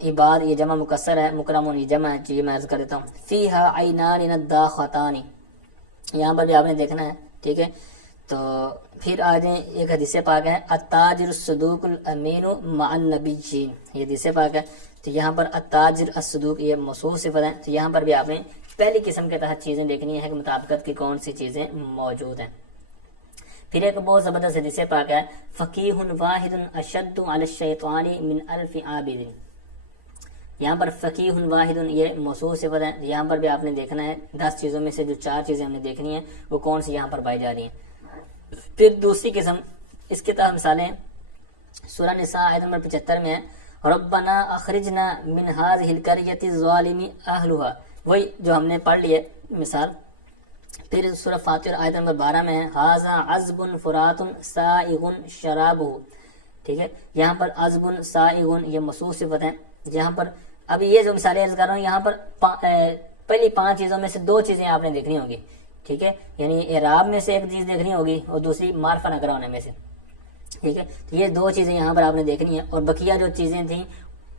عباد یہ جمع مکسر ہے، مکرمون یہ جمع ہے، یہ میں عرض کر دیتا ہوں۔ فیہا عینان نداختان یہاں پر بھی آپ نے دیکھنا ہے، ٹھیک ہے۔ تو پھر آگے ایک حدیث پاک ہے التاجر الصدوق الامین مع النبیین، یہ حدیث پاک ہے، تو یہاں پر التاجر الصدوق یہ موصوف صفت ہے، تو یہاں پر بھی آپ نے پہلی قسم کے تحت چیزیں دیکھنی ہے کہ مطابقت کی کون سی چیزیں موجود ہیں۔ پھر ایک بہت زبردست حدیث پاک ہے فقیہ واحد اشد علی الشیطان من 1000 عابد، یہاں پر فقیہ واحد یہ موصوف صفت ہے، یہاں پر بھی آپ نے دیکھنا ہے 10 چیزوں میں سے جو 4 چیزیں ہم نے دیکھنی ہیں وہ کون سی یہاں پر پائی جا رہی ہیں۔ پھر دوسری قسم اس کے تحت مثالیں سورہ نساء آیت نمبر 75 میں ہے ربنا اخرجنا من هذه القرية الظالم اهلها، وہی جو ہم نے پڑھ لیے مثال۔ پھر سورہ فاتر آیت نمبر 12 میں ہے ھذا عذب فرات سائغ شرابہ، ٹھیک ہے، یہاں پر عذب سائغ یہ موصوف صفت ہے۔ یہاں پر اب یہ جو مثالیں عرض کر رہا ہوں یہاں پر پہلی 5 چیزوں میں سے 2 چیزیں آپ نے دیکھنی ہوں گی، ٹھیک ہے، یعنی اعراب میں سے ایک چیز دیکھنی ہوگی اور دوسری معرفہ نکرہ ہونے میں سے، ٹھیک ہے، تو یہ 2 چیزیں یہاں پر آپ نے دیکھنی ہیں، اور بقیہ جو چیزیں تھیں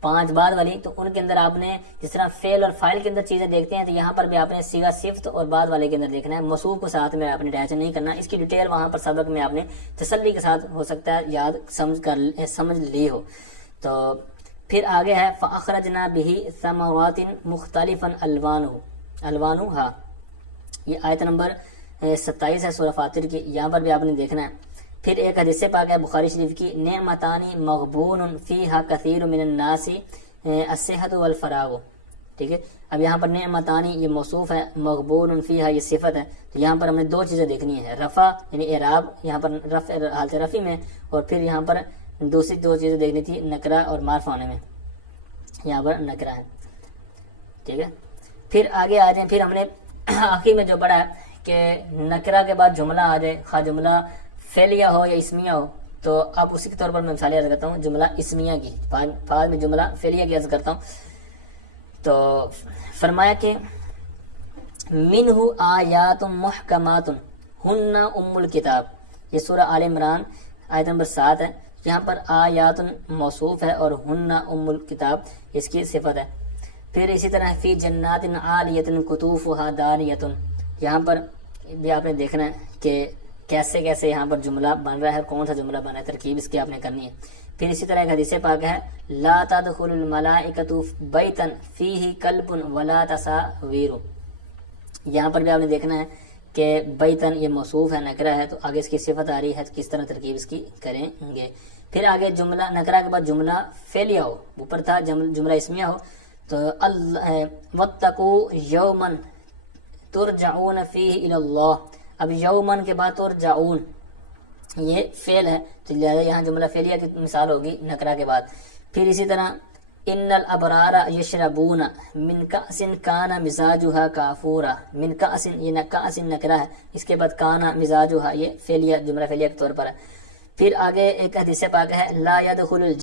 5 بعد والی تو ان کے اندر آپ نے جس طرح فعل اور فاعل کے اندر چیزیں دیکھتے ہیں تو یہاں پر بھی آپ نے صیغہ صفت اور بعد والے کے اندر دیکھنا ہے، موصوف کو ساتھ میں آپ نے اٹیچ نہیں کرنا، اس کی ڈیٹیل وہاں پر سبق میں آپ نے تسلی کے ساتھ ہو سکتا ہے یاد سمجھ لی ہو۔ تو پھر آگے ہے فاخرجنا به ثمرات مختلفا الوانها یہ آیت نمبر 27 ہے سورہ فاطر کی، یہاں پر بھی آپ نے دیکھنا ہے۔ پھر ایک حدیث پاک ہے بخاری شریف کی، نعمتانی مغبون فیہا کثیر من الناس الصحت والفراغ، ٹھیک ہے۔ اب یہاں پر نعمتانی یہ موصوف ہے، مغبون فیہا یہ صفت ہے، تو یہاں پر ہم نے دو چیزیں دیکھنی ہے، رفع یعنی اعراب یہاں پر رفع حالت رفع میں، اور پھر یہاں پر دوسری دو چیزیں دیکھنی تھی نکرہ اور معرفہ ہونے میں، یہاں پر نکرہ ہے، ٹھیک ہے۔ پھر آگے آ جائیں، پھر ہم نے آخر میں جو پڑھا ہے کہ نکرہ کے بعد جملہ آ جائے، خواہ جملہ فعلیہ ہو یا اسمیہ ہو، تو اب اسی کے طور پر میں مثالیں عرض کرتا ہوں جملہ اسمیہ کی، بعد میں جملہ فعلیہ کی عرض کرتا ہوں۔ تو فرمایا کہ منہ آیات محکمات ہن ام الکتاب، یہ سورہ آل عمران آیت نمبر 7 ہے، یہاں پر آیات موصوف ہے اور ہن ام الکتاب اس کی صفت ہے۔ پھر اسی طرح فی جنات عالیۃ قطوفها دانیۃ، یہاں پر بھی آپ نے دیکھنا ہے کہ کیسے کیسے یہاں پر جملہ بن رہا ہے، کون سا جملہ بنا ہے، ترکیب اس کی آپ نے کرنی ہے۔ پھر اسی طرح ایک حدیث پاک ہے، لا تدخل الملائکۃ بیتا فیہ کلب ولا تصاویر، یہاں پر بھی آپ نے دیکھنا ہے کہ بیتن یہ موصوف ہے، نکرہ ہے، تو آگے اس کی صفت آ رہی ہے، کس طرح ترکیب اس کی کریں گے۔ پھر آگے جملہ نکرہ کے بعد جملہ فعلیہ ہو، اوپر تھا جملہ اسمیہ ہو، تو واتقوا یوما ترجعون فیہ الی اللہ، اب یومن کے بعد ترجعون یہ فعل ہے، تو لہذا یہاں جملہ فعلیہ کی مثال ہوگی نکرہ کے بعد۔ پھر اسی طرح ان الابرار یشربون من کأس کان مزاجها کافورا، من کأس یہ کأس نکرہ ہے، اس کے بعد کان مزاجها یہ فعلیہ جملہ فعلیہ کے طور پر ہے۔ پھر آگے ایک حدیث پاک ہے، لا يدخل